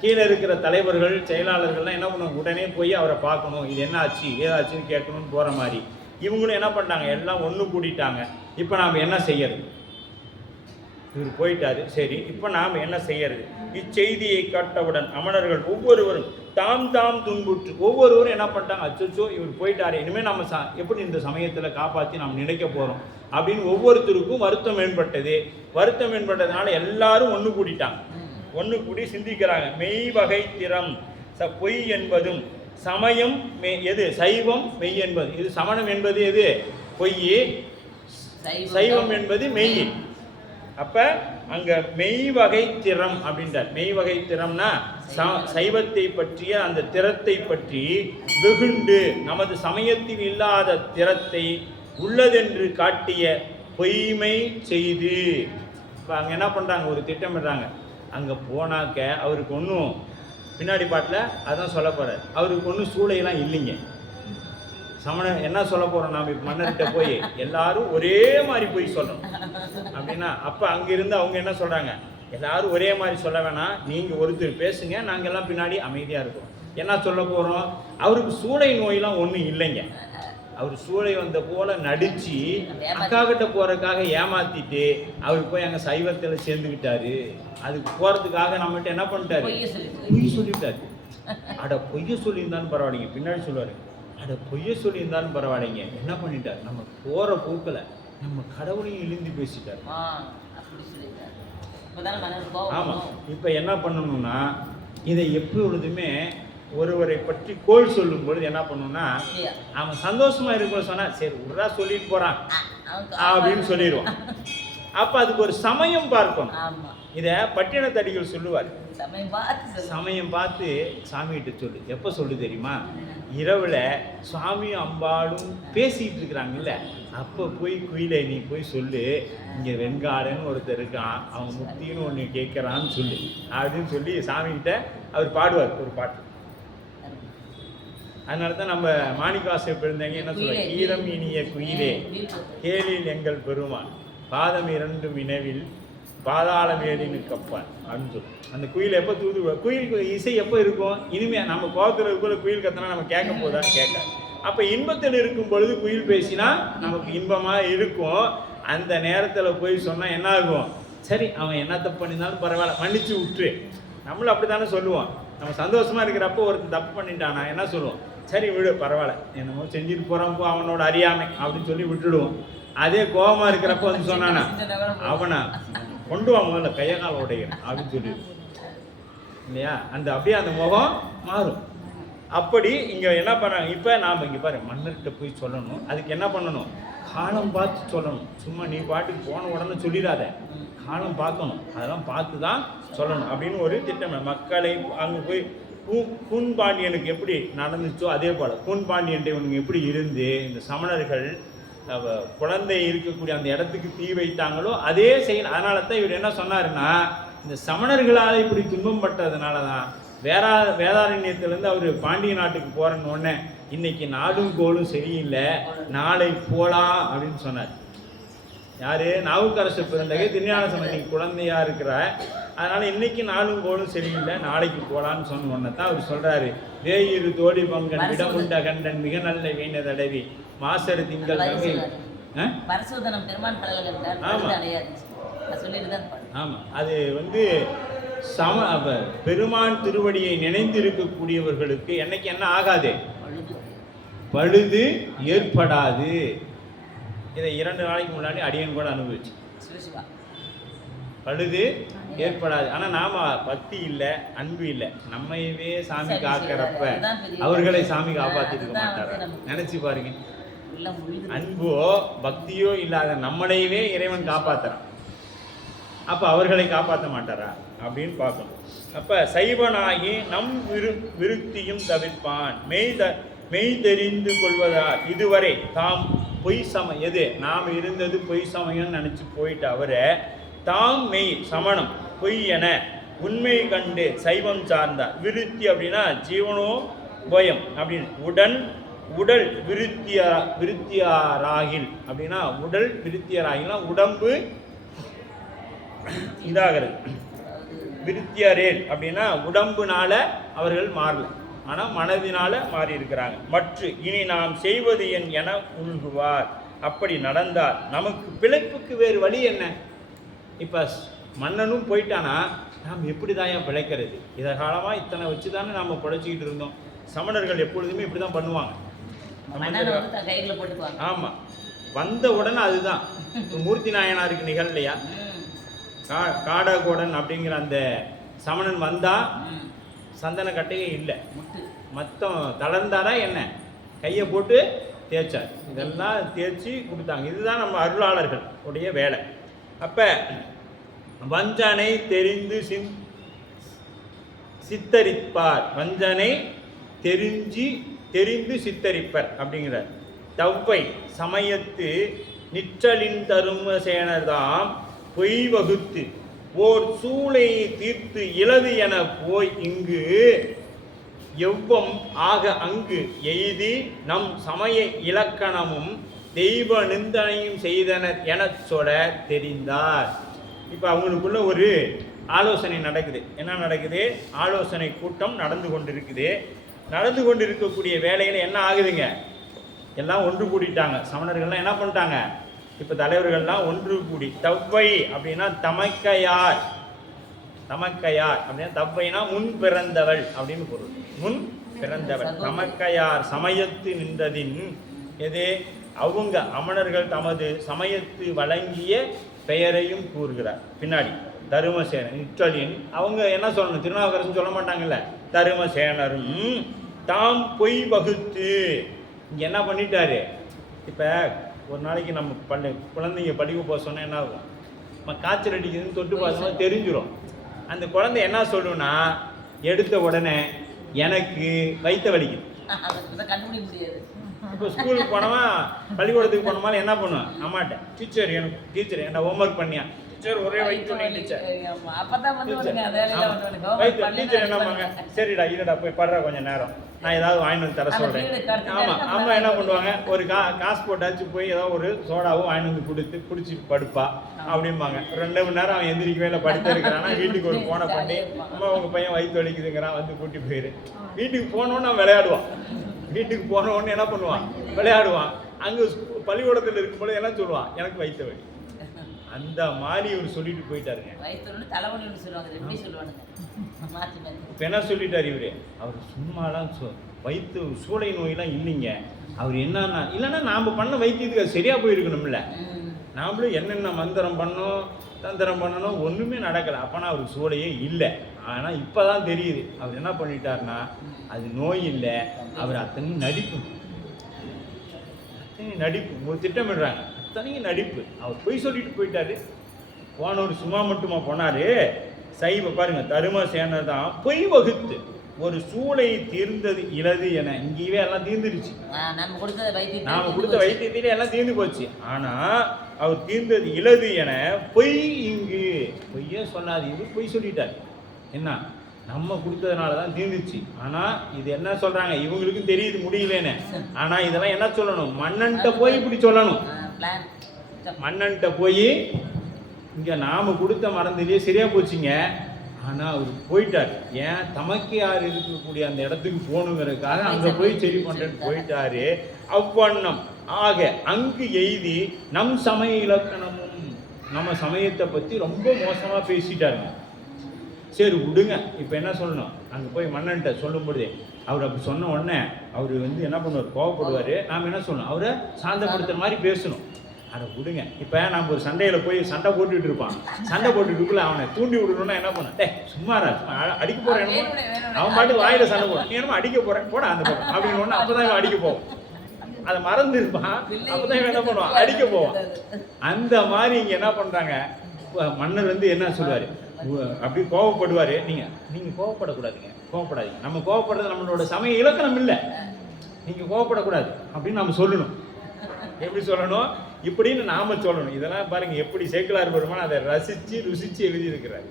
கீழே இருக்கிற தலைவர்கள் செயலாளர்கள்லாம் என்ன பண்ணுவாங்க, உடனே போய் அவரை பார்க்கணும், இது என்ன ஆச்சு ஏதாச்சுன்னு கேட்கணும்னு போகிற மாதிரி. இவங்களும் என்ன பண்ணாங்க, எல்லாம் ஒன்று கூட்டிட்டாங்க. இப்போ நாம் என்ன செய்யறது, இவர் போயிட்டாரு, சரி இப்போ நாம் என்ன செய்யறது. இச்செய்தியை கேட்டவுடன் அமணர்கள் ஒவ்வொருவரும் தாம் துன்புற்று, ஒவ்வொருவரும் என்ன பண்ணிட்டாங்க, அச்சோ இவர் போயிட்டாரு, இனிமேல் நம்ம எப்படி இந்த சமயத்தில் காப்பாற்றி நாம் நினைக்க போகிறோம் அப்படின்னு ஒவ்வொருத்தருக்கும் வருத்தம் மேம்பட்டது. வருத்தம் மேம்பட்டதுனால எல்லாரும் ஒன்று கூட்டிட்டாங்க. ஒன்று கூடி சிந்திக்கிறாங்க. மெய் வகை திறம் பொய் என்பதும் சமயம் எது, சைவம் மெய் என்பது. இது சமணம் என்பது எது, பொய், சைவம் என்பது மெய். அப்ப அங்க மெய் வகை திறம் அப்படின்றார். மெய் வகை திறம்னா சைவத்தை பற்றிய அந்த திறத்தை பற்றி வெகுண்டு நமது சமயத்தில் இல்லாத திறத்தை உள்ளதென்று காட்டிய பொய்மை செய்து. இப்போ அங்கே என்ன பண்ணுறாங்க, ஒரு திட்டமிடுறாங்க. அங்கே போனாக்க அவருக்கு ஒன்றும் பின்னாடி பாட்டில் அதான் சொல்ல போகிறார், அவருக்கு ஒன்றும் சூளையெல்லாம் இல்லைங்க. சமணன் என்ன சொல்ல போகிறோம், நாம் இப்போ மன்னர்கிட்ட போய் எல்லாரும் ஒரே மாதிரி போய் சொல்லணும் அப்படின்னா, அப்போ அங்கிருந்து அவங்க என்ன சொல்கிறாங்க, எல்லாரும் ஒரே மாதிரி சொல்ல வேணாம், நீங்கள் ஒருத்தர் பேசுங்க, நாங்கள் எல்லாம் பின்னாடி அமைதியாக இருக்கோம். என்ன சொல்ல போகிறோம், அவருக்கு சூளை நோயெலாம் ஒன்றும் இல்லைங்க. அவர் சூளை வந்த போல நடித்து அக்கா கிட்ட போகிறதுக்காக ஏமாற்றிட்டு அவர் போய் அங்கே சைவத்தில் சேர்ந்துக்கிட்டாரு. அதுக்கு போகிறதுக்காக நம்மகிட்ட என்ன பண்ணிட்டாரு, பொய் சொல்லிட்டாரு. அட பொய்ய சொல்லியிருந்தாலும் பரவாயில்லைங்க, பின்னாடி சொல்லுவார், அட பொய்ய சொல்லியிருந்தாலும் பரவாயில்லைங்க, என்ன பண்ணிட்டார், நம்ம போகிற போக்கில் நம்ம கடவுளையும் இழிந்து பேசிட்டார். ஆமாம். இப்போ என்ன பண்ணணும்னா, இதை எப்பொழுதுமே ஒருவரை பற்றி கோள் சொல்லும் பொழுது என்ன பண்ணணும்னா, அவன் சந்தோஷமா இருக்கும் சொன்னா சரி உடனே சொல்லிட்டு போறான் அப்படின்னு சொல்லிடுவான். அப்ப அதுக்கு ஒரு சமயம் பார்க்கணும். இத பட்டினத்தடிகள் சொல்லுவார், சமயம் பார்த்து சாமிகிட்ட சொல்லு. எப்ப சொல்லு தெரியுமா, இரவுல சுவாமி அம்பாளும் பேசிட்டு இருக்கிறாங்கல்ல, அப்போ போய் குயிலை நீ போய் சொல்லு, இங்கே வெண்காரன்னு ஒருத்தர் இருக்கான், அவன் முக்தின்னு ஒன்று கேட்குறான்னு சொல்லு அப்படின்னு சொல்லி சாமிகிட்ட அவர் பாடுவார் ஒரு பாட்டு. அதனால தான் நம்ம மாணிக்கவாசகர் பிறந்தவங்க என்ன சொல்லுவாங்க, ஈரம் இனிய குயிலே கேளில் எங்கள் பெருமான் பாதம் இரண்டும் வினவில் பாதாளம் ஏறினு கப்பான் அப்படின்னு சொல்லி அந்த குயில் எப்போ தூது, குயில் இசை எப்போ இருக்கும், இனிமையாக நம்ம கோபத்தில் இருக்கிற குயில் கத்தினா நம்ம கேட்க போதான்னு கேட்க. அப்போ இன்பத்தில் இருக்கும் பொழுது குயில் பேசினா நமக்கு இன்பமாக இருக்கும். அந்த நேரத்தில் போய் சொன்னால் என்ன ஆகும், சரி அவன் என்ன தப்பு பண்ணியிருந்தாலும் பரவாயில்ல மன்னிச்சு விட்டுரு, நம்மளும் அப்படி தானே சொல்லுவோம். நம்ம சந்தோஷமாக இருக்கிறப்போ ஒருத்தர் தப்பு பண்ணிட்டானா என்ன சொல்லுவோம், சரி விடு பரவாயில்ல, என்னமோ செஞ்சுட்டு போகிறான் போ, அவனோட அறியாமை அப்படின்னு சொல்லி விட்டுடுவோம். அதே கோபமாக இருக்கிறப்ப வந்து சொன்னானா, அவனை கொண்டு வா முதல்ல கையை கால உடைக்கிறேன் அப்படின்னு சொல்லிடுவோம் இல்லையா. அந்த அப்படியே அந்த முகம் மாறும். அப்படி இங்கே என்ன பண்ணாங்க, இப்போ நாம் இங்கே பாரு மன்னர்கிட்ட போய் சொல்லணும், அதுக்கு என்ன பண்ணணும், காலம் பார்த்து சொல்லணும். சும்மா நீ பாட்டுக்கு போன உடனே சொல்லிடாத, காலம் பார்க்கணும், அதெல்லாம் பார்த்து தான் சொல்லணும் அப்படின்னு ஒரு திட்டம். மக்களை அங்கே போய் கூன் பாண்டியனுக்கு எப்படி நடந்துச்சோ அதே போல் கூன் பாண்டியன் இவனுக்கு எப்படி இருந்து இந்த சமணர்கள் குழந்தை இருக்கக்கூடிய அந்த இடத்துக்கு தீ வைத்தாங்களோ அதே செயல். அதனால தான் இவர் என்ன சொன்னாருன்னா, இந்த சமணர்களால் இப்படி துன்பம் பட்டதுனால தான் வேதாரண்யத்திலேருந்து அவர் பாண்டிய நாட்டுக்கு போகிறன்னு உடனே இன்னைக்கு நாடும் கோலும் சரியில்லை, நாளை போகலாம் அப்படின்னு சொன்னார். யார், நாவுக்கரசர் பிறந்தகை திருஞான சம்பந்தன் குழந்தையா இருக்கிற, அதனால் இன்னைக்கு நாளும் கோலும் சரியில்லை, நாளைக்கு போகலான்னு சொன்ன உடனே தான் அவர் சொல்கிறாரு, வேயிரு தோடி பங்கன் விடமுண்ட கண்டன் மிக நல்ல வீண தடவி மாசரு திங்கள் ஆமாம். அது வந்து பெருமான் திருவடியை நினைந்து இருக்கக்கூடியவர்களுக்கு என்னைக்கு என்ன ஆகாது, பழுது ஏற்படாது. இதை 2 நாளைக்கு முன்னாடி அடியன் கூட அனுபவிச்சு. பழுது ஏற்படாது. ஆனா நாம பக்தி இல்லை, அன்பு இல்லை, நம்மையவே சாமி காக்கிறப்ப அவர்களை சாமி காப்பாத்திட்டு இருக்க மாட்டாரா? நினைச்சு பாருங்க. அன்போ பக்தியோ இல்லாத நம்மளையவே இறைவன் காப்பாத்துறான். அப்ப அவர்களை காப்பாற்ற மாட்டாரா அப்படின்னு பார்க்கணும். அப்ப சைவனாகி நம் விருத்தியும் தவிர்ப்பான். மெய் தெரிந்து கொள்வதால் இதுவரை தாம் பொய் எது நாம் இருந்தது பொய் சமயம் நினைச்சு போயிட்டு அவரை தாம் மெய் சமணம் பொய் என உண்மை கண்டு சைவம் சார்ந்தார். விருத்தி அப்படின்னா ஜீவனோ பயம் அப்படின்னு உடல் விருத்தியாராகில் அப்படின்னா உடல் விருத்தியராகில்னா உடம்பு இதாகிறது. விருத்தியரேல் அப்படின்னா உடம்புனால அவர்கள் மாறல, ஆனால் மனதினால மாறி இருக்கிறாங்க. மற்றும் இனி நாம் செய்வது என உள்குவார். அப்படி நடந்தால் நமக்கு பிழைப்புக்கு வேறு வழி என்ன? இப்போ மன்னனும் போயிட்டானா நாம் எப்படி தான் ஏன் பிழைக்கிறது? இதை காலமாக இத்தனை வச்சு தானே நாம் பிழைச்சிக்கிட்டு இருந்தோம். சமணர்கள் எப்பொழுதுமே இப்படி தான் பண்ணுவாங்க. ஆமாம், வந்த உடனே அதுதான். மூர்த்தி நாயனாருக்கு நிகழலையா? காடகோடன் அப்படிங்கிற அந்த சமணன் வந்தா சந்தன கட்டையே இல்லை, மொத்தம் தளர்ந்தாரா என்ன, கையை போட்டு தேய்ச்சார். இதெல்லாம் தேய்ச்சி கொடுத்தாங்க. இதுதான் நம்ம அருளாளர்கள் உடைய வேலை. அப்போ வஞ்சனை சித்தரிப்பார். வஞ்சனை தெரிந்து சித்தரிப்பர் அப்படிங்கிறார். தவ்வை சமயத்து நிற்றலின் தருமசேனர்தாம் பொய் வகுத்து ஓர் சூளை தீர்த்து இலது என போய் இங்கு எவ்வம் ஆக அங்கு எய்தி நம் சமய இலக்கணமும் தெய்வ நிந்தனையும் செய்தனர் என சொல்ல தெரிந்தார். இப்போ அவங்களுக்குள்ள ஒரு ஆலோசனை நடக்குது. என்ன நடக்குது? ஆலோசனை கூட்டம் நடந்து கொண்டிருக்குது. நடந்து கொண்டிருக்கக்கூடிய வேலையில் என்ன ஆகுதுங்க? எல்லாம் ஒன்று கூடிட்டாங்க. சமணர்கள்லாம் என்ன பண்ணிட்டாங்க? இப்போ தலைவர்கள்லாம் ஒன்று கூடி தவ்வை அப்படின்னா தமக்கையார் அப்படின்னா தவ்வைனா முன் பிறந்தவள் அப்படின்னு பொருள். முன் பிறந்தவள் தமக்கையார் சமயத்து நின்றதின் எது அவங்க அமணர்கள் தமது சமயத்து வழங்கிய பெயரையும் கூறுகிறார். பின்னாடி தருமசேனர் நிற்றலின் அவங்க என்ன சொல்லணும்? திருநாவுக்கரசன் சொல்ல மாட்டாங்கல்ல. தருமசேனரும் தாம் பொய் வகுத்து இங்கே என்ன பண்ணிட்டாரு? இப்போ ஒரு நாளைக்கு நம்ம குழந்தைங்க படிக்க போக சொன்னால் என்ன ஆகும்? நம்ம காய்ச்சல் அடிக்குதுன்னு தொட்டு பார்த்தோம்னா தெரிஞ்சிடும். அந்த குழந்தை என்ன சொல்லுன்னா எடுத்த உடனே எனக்கு வயிற்ற வலிக்குது. கண்டுபிடிக்க முடியாது. இப்போ ஸ்கூலுக்கு போனவன் பள்ளிக்கூடத்துக்கு போனோமாலும் என்ன பண்ணுவேன்? அம்மாட்ட டீச்சர் என்ன ஹோம்ஒர்க் பண்ணியா? டீச்சர் ஒரே வயிற்று டீச்சர் டீச்சர் என்னம்பாங்க? சரிடா இல்லைடா போய் படுறா கொஞ்சம் நேரம், நான் ஏதாவது வாங்கிட்டு வந்து தர சொல்கிறேன். ஆமாம், அம்மா என்ன பண்ணுவாங்க? ஒரு காசு போட்டாச்சு போய் ஏதாவது ஒரு சோடாவும் வாங்கிட்டு வந்து கொடுத்து குடிச்சிட்டு படுப்பா அப்படிம்பாங்க. 2 மணி நேரம் அவன் எந்திரிக்கவே இல்லை, படுத்து இருக்கிறான்னா வீட்டுக்கு ஒரு ஃபோனை பண்ணி அம்மா உங்கள் பையன் வயிற்று வலிக்குதுங்கிறான் வந்து கூட்டி போயிரு. வீட்டுக்கு போனோன்னு அவன் விளையாடுவான். வீட்டுக்கு போனோன்னு என்ன பண்ணுவான்? விளையாடுவான். அங்கே பள்ளிக்கூடத்தில் இருக்கும்போது என்ன சொல்லுவான்? எனக்கு வயிற்று வலி. அந்த மாதிரி இவர் சொல்லிட்டு போயிட்டாருங்க. இப்போ என்ன சொல்லிட்டார் இவரு? அவர் சும்மாலாம் வயிற்று சூளை நோயெல்லாம் இல்லைங்க. அவர் என்னன்னா இல்லைன்னா நாம் பண்ண வைத்தியத்துக்கு அது சரியாக போயிருக்கணும்ல. நாமளும் என்னென்ன மந்திரம் பண்ணோம் தந்திரம் பண்ணணும், ஒன்றுமே நடக்கலை. அப்போனா அவருக்கு சூளையே இல்லை. ஆனால் இப்போ தான் தெரியுது அவர் என்ன பண்ணிட்டாருன்னா அது நோய் இல்லை, அவர் அத்தனையும் நடிப்பு. ஒரு திட்டமிடுறாங்க, அத்தனையும் நடிப்பு. அவர் பொய் சொல்லிட்டு போயிட்டாரு. போனவர் சும்மா மட்டுமா போனாரு? சைவ பாருங்க, தருமசேனர் தான் பொய் வகுத்து ஒரு சூளை தீர்ந்தது இலது என. இங்கேயே எல்லாம் தீர்ந்துருச்சு. நாம கொடுத்த வைத்தியத்திலே எல்லாம் தீர்ந்து போச்சு. ஆனா அவர் தீர்ந்தது இலது என பொய் இங்கு பொய்யே சொல்லாது. இவர் பொய் சொல்லிட்டார். என்ன நம்ம கொடுத்ததுனால தான் தீர்ந்துச்சு. ஆனா இது என்ன சொல்றாங்க? இவங்களுக்கும் தெரியுது முடியலன்னு. ஆனா இதெல்லாம் என்ன சொல்லணும்? மன்னன்ட்ட போய் இப்படி சொல்லணும். மன்னன்ட்ட போய் இங்க நாம கொடுத்த மருந்துலேயே சரியா போச்சுங்க. ஆனா அவர் போயிட்டார். ஏன்? தமக்கு யார் இருக்கக்கூடிய அந்த இடத்துக்கு போகணுங்கிறதுக்காக அங்க போய் சரி பண்றேன்னு போயிட்டாரு. அவ்வண்ணம் ஆக அங்கு எய்தி நம் சமய இலக்கணமும் நம்ம சமயத்தை பத்தி ரொம்ப மோசமா பேசிட்டாருங்க. சரி விடுங்க, இப்போ என்ன சொல்லணும்? அங்கே போய் மன்னன்ட்ட சொல்லும்போது அவர் அப்படி சொன்ன உடனே அவர் என்ன பண்ணுவார்? கோவப்படுவார். நாம் என்ன சொல்லணும்? அவரை சாந்தப்படுத்துகிற மாதிரி பேசணும். அதை விடுங்க. இப்போ நம்ம ஒரு சண்டையில் போய் சண்டை போட்டுட்டு இருப்பான். சண்டை போட்டுட்டுக்குள்ள அவனை தூண்டி விடணும்னா என்ன பண்ண, டே சும்மாரா அடிக்க போகிறேன் என்னமோ, அவன் பாட்டு வாயில் சண்டை போடுறான், நீ என்னமோ அடிக்க போகிறேன் போட அந்த பக்கம் அப்படின்னு அப்போ தான் அடிக்க போவோம். அதை மறந்து இருப்பான், அப்போ தான் என்ன பண்ணுவான், அடிக்க போவான். அந்த மாதிரி இங்கே என்ன பண்ணுறாங்க, மன்னர் வந்து என்ன சொல்லுவார், அப்படி கோவப்படுவார். நீங்கள் கோவப்படக்கூடாதுங்க, கோவப்படாதீங்க. நம்ம கோவப்படுறது நம்மளோட சமய இலக்கணம் இல்லை, நீங்கள் கோவப்படக்கூடாது அப்படின்னு நம்ம சொல்லணும். எப்படி சொல்லணும், இப்படின்னு நாம சொல்லணும். இதெல்லாம் பாருங்க எப்படி சேக்கிழார் பெருமான் அதை ரசித்து ருசித்து எழுதியிருக்கிறார்.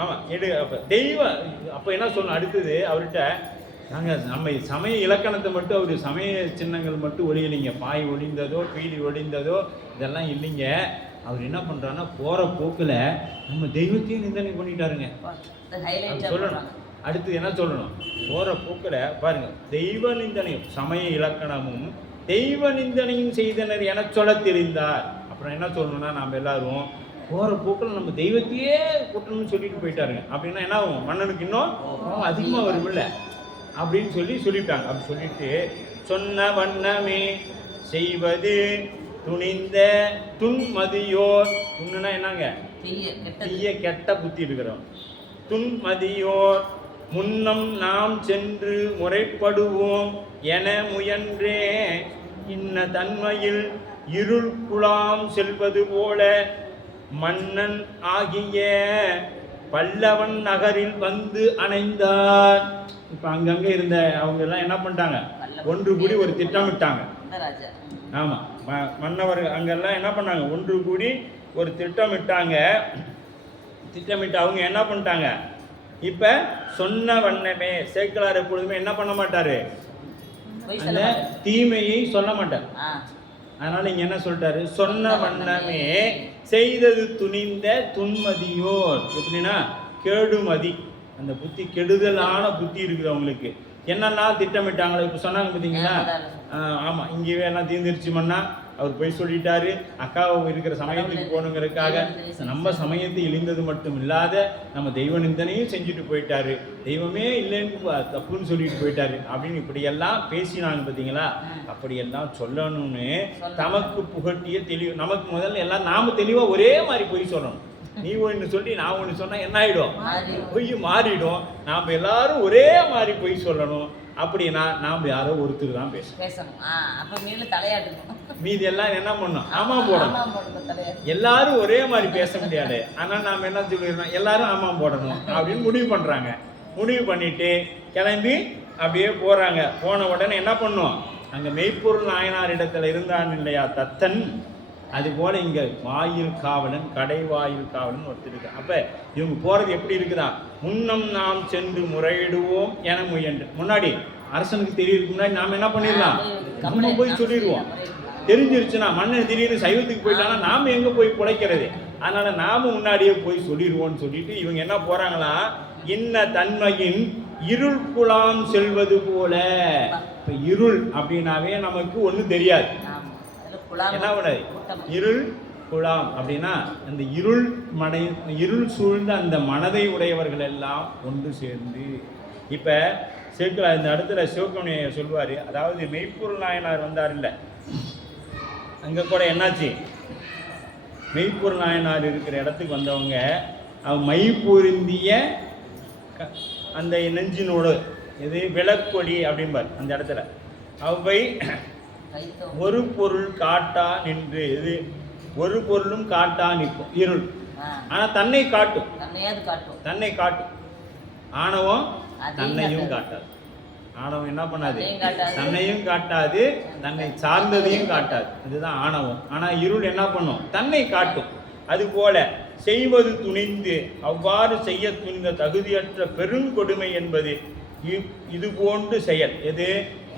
ஆமாம் எடு. அப்போ தெய்வம் அப்போ என்ன சொல்லணும், அடுத்தது அவர்கிட்ட நாங்கள் நம்ம சமய இலக்கணத்தை மட்டும், அவர் சமய சின்னங்கள் மட்டும் ஒழியலைங்க. பாய் ஒழிந்ததோ பீலி ஒழிந்ததோ இதெல்லாம் இல்லைங்க. அவர் என்ன பண்ணுறாருன்னா போகிற போக்கில் நம்ம தெய்வத்தையும் நிந்தனை பண்ணிட்டாருங்க சொல்லணும். அடுத்து என்ன சொல்லணும், போகிற போக்கில் பாருங்க தெய்வ நிந்தனையும் சமய இலக்கணமும் தெய்வ நிந்தனையும் செய்தனர் என சொல்ல தெரிந்தார். அப்புறம் என்ன சொல்லணும்னா, நாம் எல்லாரும் போகிற போக்கில் நம்ம தெய்வத்தையே கூட்டணும்னு சொல்லிட்டு போயிட்டாருங்க. அப்படின்னா என்ன ஆகும், மன்னனுக்கு இன்னும் அதிகமாக வருமில்ல அப்படின்னு சொல்லிட்டாங்க. அப்படி சொல்லிட்டு சொன்ன வண்ணமே செய்வது துணிந்த துன்மதியோர். துண்ணுனா என்னங்க, தீய கெட்ட புத்தி இருக்கிறோம். துன்மதியோர் முன்னம் நாம் சென்று முறைப்படுவோம் என முயன்றே இன்ன தன்மையில் இருள் குலாம் செல்வது போல மன்னன் ஆகிய பல்லவன் நகரில் வந்து அணைந்தார். இப்போ அங்கங்கே இருந்த அவங்க எல்லாம் என்ன பண்ணிட்டாங்க, ஒன்று கூடி ஒரு திட்டமிட்டாங்க. ஆமாம், மன்னவர் அங்கெல்லாம் என்ன பண்ணாங்க, ஒன்று கூடி ஒரு திட்டமிட்டாங்க. திட்டமிட்டு அவங்க என்ன பண்ணிட்டாங்க, இப்போ சொன்ன வண்ணமே சேக்கிழார் எப்பொழுதுமே என்ன பண்ண மாட்டார், அந்த தீமையை சொல்ல மாட்டார். அதனால இங்க என்ன சொல்லிட்டாரு, சொன்ன வண்ணமே செய்தது துணிந்த துன்மதியோர். எப்படின்னா கேடுமதி, அந்த புத்தி கெடுதலான புத்தி இருக்குது அவங்களுக்கு. என்னெல்லாம் திட்டமிட்டாங்களோ இப்போ சொன்னாங்க பார்த்தீங்களா. ஆமாம், இங்கேயே எல்லாம் தீர்ந்துருச்சுமன்னா அவர் போய் சொல்லிட்டாரு. அக்காவை இருக்கிற சமயத்துக்கு போகணுங்கிறதுக்காக நம்ம சமயத்தை இழிந்தது மட்டும் இல்லாத நம்ம தெய்வ நிந்தனையும் செஞ்சுட்டு போயிட்டாரு. தெய்வமே இல்லைன்னு தப்புன்னு சொல்லிட்டு போயிட்டாரு அப்படின்னு இப்படியெல்லாம் பேசினாங்க பார்த்தீங்களா. அப்படியெல்லாம் சொல்லணும்னு தமக்கு புகட்டிய தெளிவு. நமக்கு முதல்ல எல்லாம் நாம தெளிவாக ஒரே மாதிரி போய் சொல்லணும். நீ ஒன்று சொல்லி நான் ஒன்று சொன்னால் என்ன ஆகிடும், பொய் மாறிடும். நாம் எல்லாரும் ஒரே மாதிரி பொய் சொல்லணும். அப்படின்னா நாம் யாரோ ஒருத்தர் தான் பேசணும். மீதி எல்லாம் என்ன பண்ணணும், ஆமாம் போடணும். எல்லாரும் ஒரே மாதிரி பேச முடியாது. ஆனால் நாம் என்ன சொல்லிடுறோம், எல்லாரும் ஆமாம் போடணும் அப்படின்னு முடிவு பண்ணுறாங்க. முடிவு பண்ணிட்டு கிளம்பி அப்படியே போகிறாங்க. போன உடனே என்ன பண்ணும், அங்கே மெய்ப்பொருள் நாயனார் இடத்துல இருந்தான் இல்லையா தத்தன், அதுபோல் இங்கே வாயில் காவலன், கடை வாயில் காவலன் ஒருத்தருக்கு. அப்போ இவங்க போகிறது எப்படி இருக்குதா, முன்னம் நாம் சென்று முறையிடுவோம் என முயன்று. முன்னாடி அரசனுக்கு தெரியறதுக்கு முன்னாடி நாம் என்ன பண்ணிடலாம், நம்ம போய் சொல்லிடுவோம். தெரிஞ்சிருச்சுன்னா மன்னன் திடீர்னு சைவத்துக்கு போயிட்டானா நாம் எங்கே போய் பிழைக்கிறது, அதனால் நாம் முன்னாடியே போய் சொல்லிடுவோம்னு சொல்லிட்டு இவங்க என்ன போகிறாங்களா, இன்ன தன்மையின் இருள் குலாம் செல்வது போல. இப்போ இருள் அப்படின்னாவே நமக்கு ஒன்றும் தெரியாது. என்ன பண்ணாது, இருள் குலாம் அப்படின்னா அந்த இருள் சூழ்ந்த அந்த மனதை உடையவர்கள் எல்லாம் ஒன்று சேர்ந்து. இப்போ சேக்கிழார் இந்த இடத்துல சிவகமணியை சொல்வார். அதாவது மெய்ப்பொருள் நாயனார் வந்தார் இல்லை, அங்கே கூட என்னாச்சு, மெய்ப்பொருள் நாயனார் இருக்கிற இடத்துக்கு வந்தவங்க மை பொருந்திய அந்த நெஞ்சினோடு எது விளக்கொடி அப்படிம்பார். அந்த இடத்துல அவை ஒரு பொருள் காட்டா நின்று, இது ஒரு பொருளும் காட்டா நிற்கும் இருள். ஆனால் தன்னை காட்டும், தன்னை காட்டும். ஆணவம் தன்னையும் காட்டாது. ஆணவம் என்ன பண்ணாது, தன்னையும் காட்டாது, தன்னை சார்ந்ததையும் காட்டாது. இதுதான் ஆணவம். ஆனால் இருள் என்ன பண்ணும், தன்னை காட்டும். அதுபோல செய்வது துணிந்து அவ்வாறு செய்ய துணிந்த தகுதியற்ற பெருங்கொடுமை என்பது இது போன்று செயல். எது,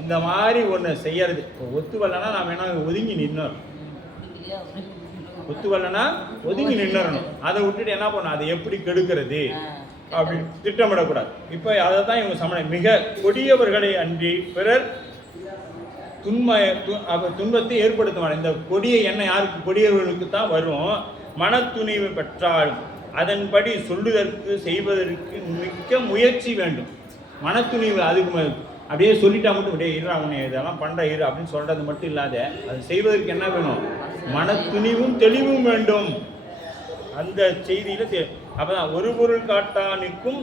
இந்த மாதிரி ஒன்று செய்யறது. ஒத்து வரலன்னா நாம் என்ன ஒதுங்கி நின்னோம், ஒத்து வரலன்னா ஒதுங்கி நின்னறணும். அதை விட்டுட்டு என்ன பண்ணணும், அதை எப்படி கெடுக்கிறது அப்படின்னு திட்டமிடக்கூடாது. இப்போ அதை தான் இவங்க சமணம் மிக கொடியவர்களை அன்றி பிறர் துன்பத்தை ஏற்படுத்துவாங்க. இந்த கொடிய எண்ணெய் யாருக்கு, கொடியவர்களுக்கு தான் வரும். மனத்துணிவு பெற்றாலும் அதன்படி சொல்லுதற்கு செய்வதற்கு மிக்க முயற்சி வேண்டும். மனத்துணிவு அதுக்கு அப்படியே சொல்லிட்டா மட்டும் அப்படியே இரு அவனை இதெல்லாம் பண்ணுற இரு அப்படின்னு சொல்கிறது மட்டும் இல்லாத அது செய்வதற்கு என்ன வேணும்? மன துணிவும் தெளிவும் வேண்டும். அந்த செய்தியில் அப்போதான் ஒரு பொருள் காட்டானுக்கும்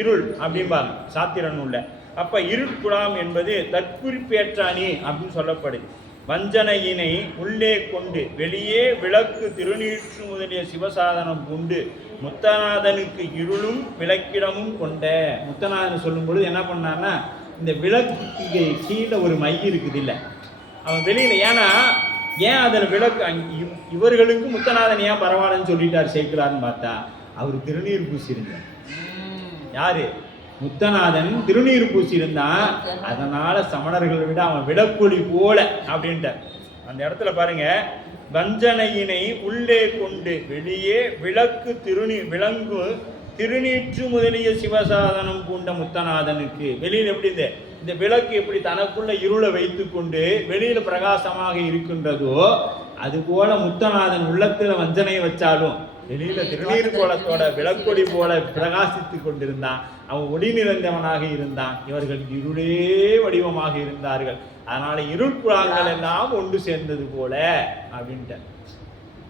இருள் அப்படிம்பாங்க சாத்திரன் உள்ள. அப்போ இருட்குழாம் என்பது தற்குறிப்பேற்றானி அப்படின்னு சொல்லப்படுது. வஞ்சனையினை உள்ளே கொண்டு வெளியே விளக்கு திருநீற்று முதலிய சிவசாதனம் கொண்டு முத்தநாதனுக்கு இருளும் விளக்கிடமும் கொண்ட. முத்தநாதன் சொல்லும் பொழுது என்ன பண்ணான்னா, இந்த விளக்கு கீழே ஒரு மை இருக்குது இல்லை, அவன் வெளியில் ஏன் அதில் விளக்கு இவர்களுக்கு முத்தநாதன் ஏன் பரவாயில்லன்னு சொல்லிட்டார் சேர்க்கலான்னு பார்த்தா, அவர் திருநீர் பூசியிருந்தார். யாரு? முத்தநாதன் திருநீர் பூசியிருந்தான். அதனால சமணர்களை விட அவன் விளக்கொளி போல அப்படின்ட்டார். அந்த இடத்துல பாருங்க, வஞ்சனையினை உள்ளே கொண்டு வெளியே விளக்கு விளங்கு திருநீற்று முதலிய சிவசாதனம் பூண்ட முத்தநாதனுக்கு. வெளியில் எப்படி இந்த விளக்கு எப்படி தனக்குள்ள இருளை வைத்து கொண்டு வெளியில் பிரகாசமாக இருக்கின்றதோ, அதுபோல முத்தநாதன் உள்ளத்துல வஞ்சனையை வச்சாலும் வெளியில திருநீர் கோலத்தோட விளக்கொடி போல பிரகாசித்து கொண்டிருந்தான். அவன் ஒளி நிறைந்தவனாக இருந்தான். இவர்கள் இருளே வடிவமாக இருந்தார்கள். அதனால இருட்குழாங்கள் எல்லாம் ஒன்று சேர்ந்தது போல அப்படின்ட்டு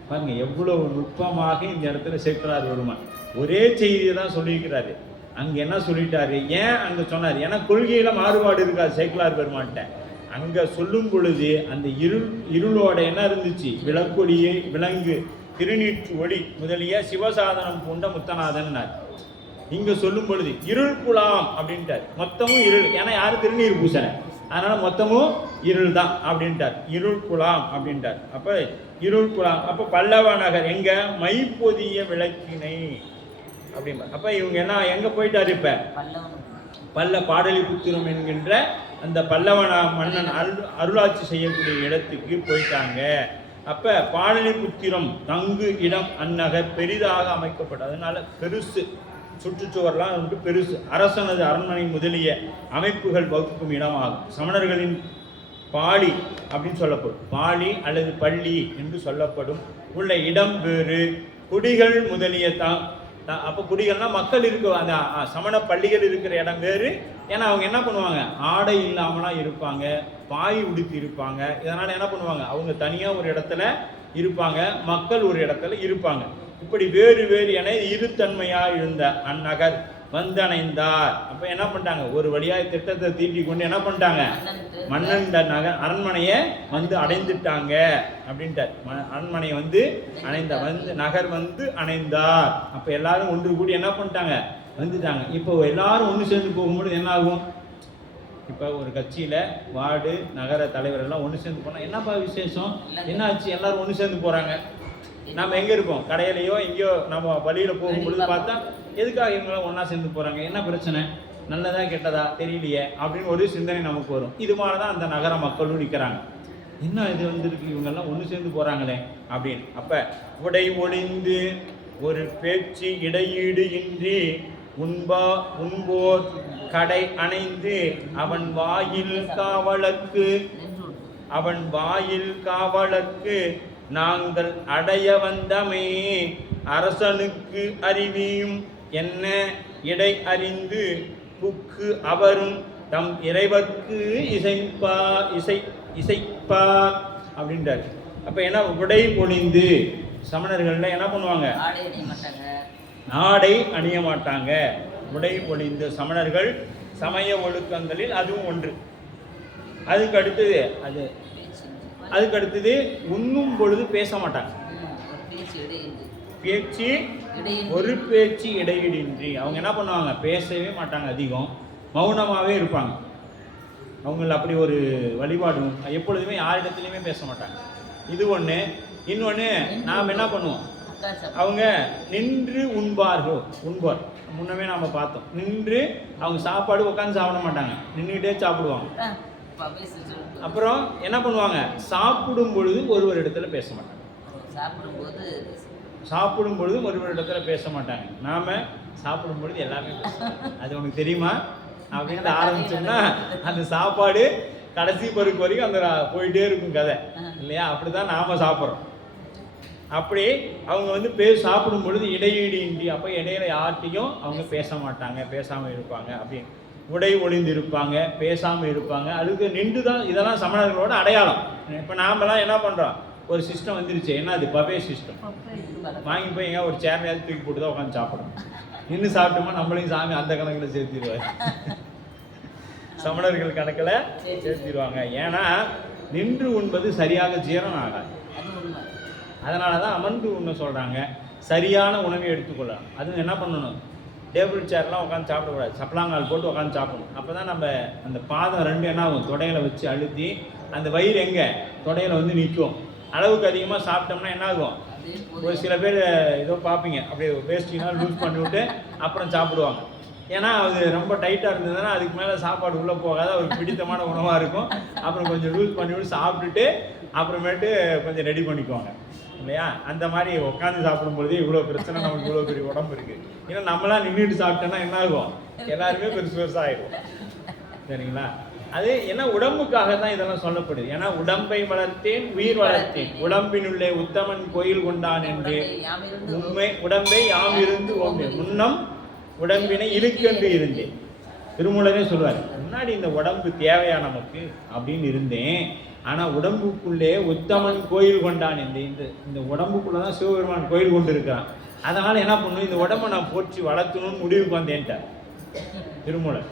பாருங்க, எவ்வளவு நுட்பமாக இந்த இடத்துல சேர்க்கிறார் பெருமான். ஒரே செய்தியை தான் சொல்லியிருக்கிறாரு. அங்க என்ன சொல்லிட்டாரு, ஏன் அங்க சொன்னார்? ஏன்னா கொள்கையில மாறுபாடு இருக்காது சேக்கலார் பெருமான்ட்ட. அங்க சொல்லும் பொழுது அந்த இருளோட என்ன இருந்துச்சு? விளக்கொடியை விளங்கு திருநீற்று ஒளி முதலிய சிவசாதனம் பூண்ட முத்தநாதன். இங்க சொல்லும் பொழுது இருள் குலாம் அப்படின்ட்டார். மொத்தமும் இருள். ஏன்னா யாரும் திருநீர் பூசல, அதனால மொத்தமும் இருள் தான் அப்படின்ட்டார். இருள் குலாம் அப்படின்ட்டார். அப்ப இருள் குலாம். அப்ப பல்லவ நகர் எங்க? மைப்பொதிய விளக்கினை அப்படின்பா. அப்ப இவங்க என்ன எங்க போயிட்டாரு? இப்ப பாடலிபுத்திரம் என்கின்ற அந்த பல்லவ மன்னன் அருளாட்சி செய்யக்கூடிய இடத்துக்கு போயிட்டாங்க. அப்ப பாடலிபுத்திரம் தங்கு இடம் அந்நகர் பெரிதாக அமைக்கப்பட்டது. அதனால பெருசு, சுற்றுச்சுவர்லாம் வந்து பெருசு. அரசனது அரண்மனை முதலிய அமைப்புகள் வகுக்கும் இடமாகும். சமணர்களின் பாலி அப்படின்னு சொல்லப்படும், பாலி அல்லது பள்ளி என்று சொல்லப்படும் உள்ள இடம் வேறு. குடிகள் முதலிய அப்போ குடிகள்னா மக்கள் இருக்க அந்த சமண பள்ளிகள் இருக்கிற இடம் வேறு. ஏன்னா அவங்க என்ன பண்ணுவாங்க? ஆடை இல்லாமலாம் இருப்பாங்க, பாய் உடுத்தி இருப்பாங்க. இதனால் என்ன பண்ணுவாங்க? அவங்க தனியாக ஒரு இடத்துல இருப்பாங்க, மக்கள் ஒரு இடத்துல இருப்பாங்க. இப்படி வேறு வேறு என இருத்தன்மையாக இருந்த அந்நகர் வந்தணைந்தார். அப்போ என்ன பண்ணிட்டாங்க? ஒரு வழியாக திட்டத்தை தீட்டி கொண்டு என்ன பண்ணிட்டாங்க? மன்னன் நகர் அரண்மனையை வந்து அடைந்துட்டாங்க அப்படின்ட்டார். அரண்மனையை வந்து நகர் வந்து அணைந்தார். அப்போ எல்லாரும் ஒன்று கூடி என்ன பண்ணிட்டாங்க? வந்துட்டாங்க. இப்போ எல்லாரும் ஒன்று சேர்ந்து போகும்போது என்ன ஆகும்? இப்போ ஒரு கட்சியில் வார்டு நகர தலைவர் எல்லாம் ஒன்று சேர்ந்து போனால் என்னப்பா விசேஷம், என்ன ஆச்சு? எல்லாரும் ஒன்று சேர்ந்து போகிறாங்க. நம்ம எங்கே இருப்போம்? கடையிலையோ எங்கேயோ நம்ம வழியில் போகும்பொழுது பார்த்தா எதுக்காக இவங்களாம் ஒன்றா சேர்ந்து போகிறாங்க, என்ன பிரச்சனை, நல்லதா கெட்டதா தெரியலையே அப்படின்னு ஒரு சிந்தனை நமக்கு வரும். இது மாதிரி தான் அந்த நகர மக்களும் நிற்கிறாங்க. என்ன இது வந்துருக்கு, இவங்கெல்லாம் ஒன்று சேர்ந்து போகிறாங்களே அப்படின்னு. அப்போ உடை ஒளிந்து ஒரு பேச்சு இடையீடு இன்றி உண்போர் கடை அணைந்து அவன் வாயில் காவலர்க்கு நாங்கள் அடைய வந்தமே அரசனுக்கு அறிவியும் என்ன இடை அறிந்து புக்கு அவரும் தம் இறைவர்க்கு இசைப்பார் அப்படின்றார். அப்ப என்ன? உடை பொழிந்து சமணர்கள்ல என்ன பண்ணுவாங்க? ஆடை அணிய மாட்டாங்க. உடை பொழிந்து சமணர்கள் சமய ஒழுக்கங்களில் அதுவும் ஒன்று. அதுக்கு அடுத்தது உண்ணும் பொழுது பேச மாட்டாங்க. ஒரு பேச்சு இடையிடின்றி அவங்க என்ன பண்ணுவாங்க? பேசவே மாட்டாங்க. அதிகம் மௌனமாகவே இருப்பாங்க. அவங்கள அப்படி ஒரு வழிபாடு. எப்பொழுதுமே யாரிடத்துலையுமே பேச மாட்டாங்க. இது ஒன்று. இன்னொன்று, நாம் என்ன பண்ணுவோம்? அவங்க நின்று உண்பார். முன்னமே நாம் பார்த்தோம். நின்று அவங்க சாப்பாடு உட்காந்து சாப்பிட மாட்டாங்க, நின்றுக்கிட்டே சாப்பிடுவாங்க. அப்புறம் என்ன பண்ணுவாங்க? சாப்பிடும் பொழுது ஒருவர் இடத்துல பேச மாட்டாங்க. சாப்பிடும் பொழுது ஒருவர் இடத்துல பேச மாட்டாங்க. நாம சாப்பிடும் பொழுது எல்லாமே அது உனக்கு தெரியுமா அப்படின்னு ஆரம்பிச்சோம்னா அந்த சாப்பாடு கடைசி பருக்கு வரைக்கும் அந்த போயிட்டே இருக்கும் கதை இல்லையா? அப்படிதான் நாம சாப்பிட்றோம். அப்படி அவங்க வந்து சாப்பிடும் பொழுது இடையீடு இன்றி, அப்போ இடையில யார்ட்டையும் அவங்க பேச மாட்டாங்க, பேசாமல் இருப்பாங்க அப்படின்னு. உடை ஒளிந்து இருப்பாங்க, பேசாமல் இருப்பாங்க. அதுக்கு நின்று தான் இதெல்லாம் சமணர்களோட அடையாளம். இப்போ நாமெல்லாம் என்ன பண்ணுறோம், ஒரு சிஸ்டம் வந்துருச்சு, என்ன அது பஃபே சிஸ்டம். வாங்கி போய் எங்கே ஒரு சேர்லையாவது தூக்கி போட்டு தான் உட்காந்து சாப்பிடணும். நின்று சாப்பிட்டோமா நம்மளையும் சாமி அந்த கணக்கில் சேர்த்திடுவாங்க, சமணர்கள் கணக்கில் சேர்த்திடுவாங்க. ஏன்னா நின்று உண்பது சரியாக ஜீரணம் ஆகாது. அதனால தான் அமர்ந்து உண்ண சொல்கிறாங்க. சரியான உணவை எடுத்துக்கொள்ளலாம். அதுவும் என்ன பண்ணணும், டேபிள் சேர்லாம் உட்காந்து சாப்பிடக்கூடாது, சப்பலாங்கால் போட்டு உட்காந்து சாப்பிடணும். அப்போ தான் நம்ம அந்த பாதம் ரெண்டு என்ன ஆகும், தொடையில் வச்சு அழுத்தி அந்த வயிறு எங்கே தொடையில் வந்து நிற்கும். அளவுக்கு அதிகமாக சாப்பிட்டோம்னா என்ன ஆகும், ஒரு சில பேர் ஏதோ பார்ப்பீங்க அப்படியே வேஸ்டிங்காக லூஸ் பண்ணி விட்டு அப்புறம் சாப்பிடுவாங்க. ஏன்னா அது ரொம்ப டைட்டாக இருந்ததுன்னா அதுக்கு மேலே சாப்பாடு உள்ளே போகாது, அவருக்கு பிடித்தமான உணவாக இருக்கும். அப்புறம் கொஞ்சம் லூஸ் பண்ணி விட்டு சாப்பிட்டுட்டு அப்புறமேட்டு கொஞ்சம் ரெடி பண்ணிக்குவாங்க இல்லையா. அந்த மாதிரி உட்காந்து சாப்பிடும்பொழுது இவ்வளோ பிரச்சனை, நமக்கு இவ்வளோ பெரிய உடம்பு இருக்குது. ஏன்னா நம்மளாம் நின்றுட்டு சாப்பிட்டோன்னா என்ன ஆகும், எல்லாருமே பெருசு பெருசாக ஆகிடும். சரிங்களா. அது என்ன உடம்புக்காக தான் இதெல்லாம் சொல்லப்படுது. ஏன்னா உடம்பை வளர்த்தேன் உயிர் வளர்த்தேன், உடம்பினுள்ளே உத்தமன் கோயில் கொண்டான் என்று உண்மை உடம்பை யாம் இருந்து ஓம்பேன், முன்னம் உடம்பினை இழுக்கென்று இருந்தேன். திருமூலரே சொல்வார், முன்னாடி இந்த உடம்பு தேவையா நமக்கு அப்படின்னு இருந்தேன், ஆனால் உடம்புக்குள்ளே உத்தமன் கோயில் கொண்டான் என்று. இந்த உடம்புக்குள்ளே தான் சிவபெருமான் கோயில் கொண்டு இருக்கிறான். அதனால் என்ன பண்ணணும், இந்த உடம்பை நான் போற்றி வளர்த்தணும்னு முடிவுக்கு வந்தேன்ட்டார் திருமூலர்.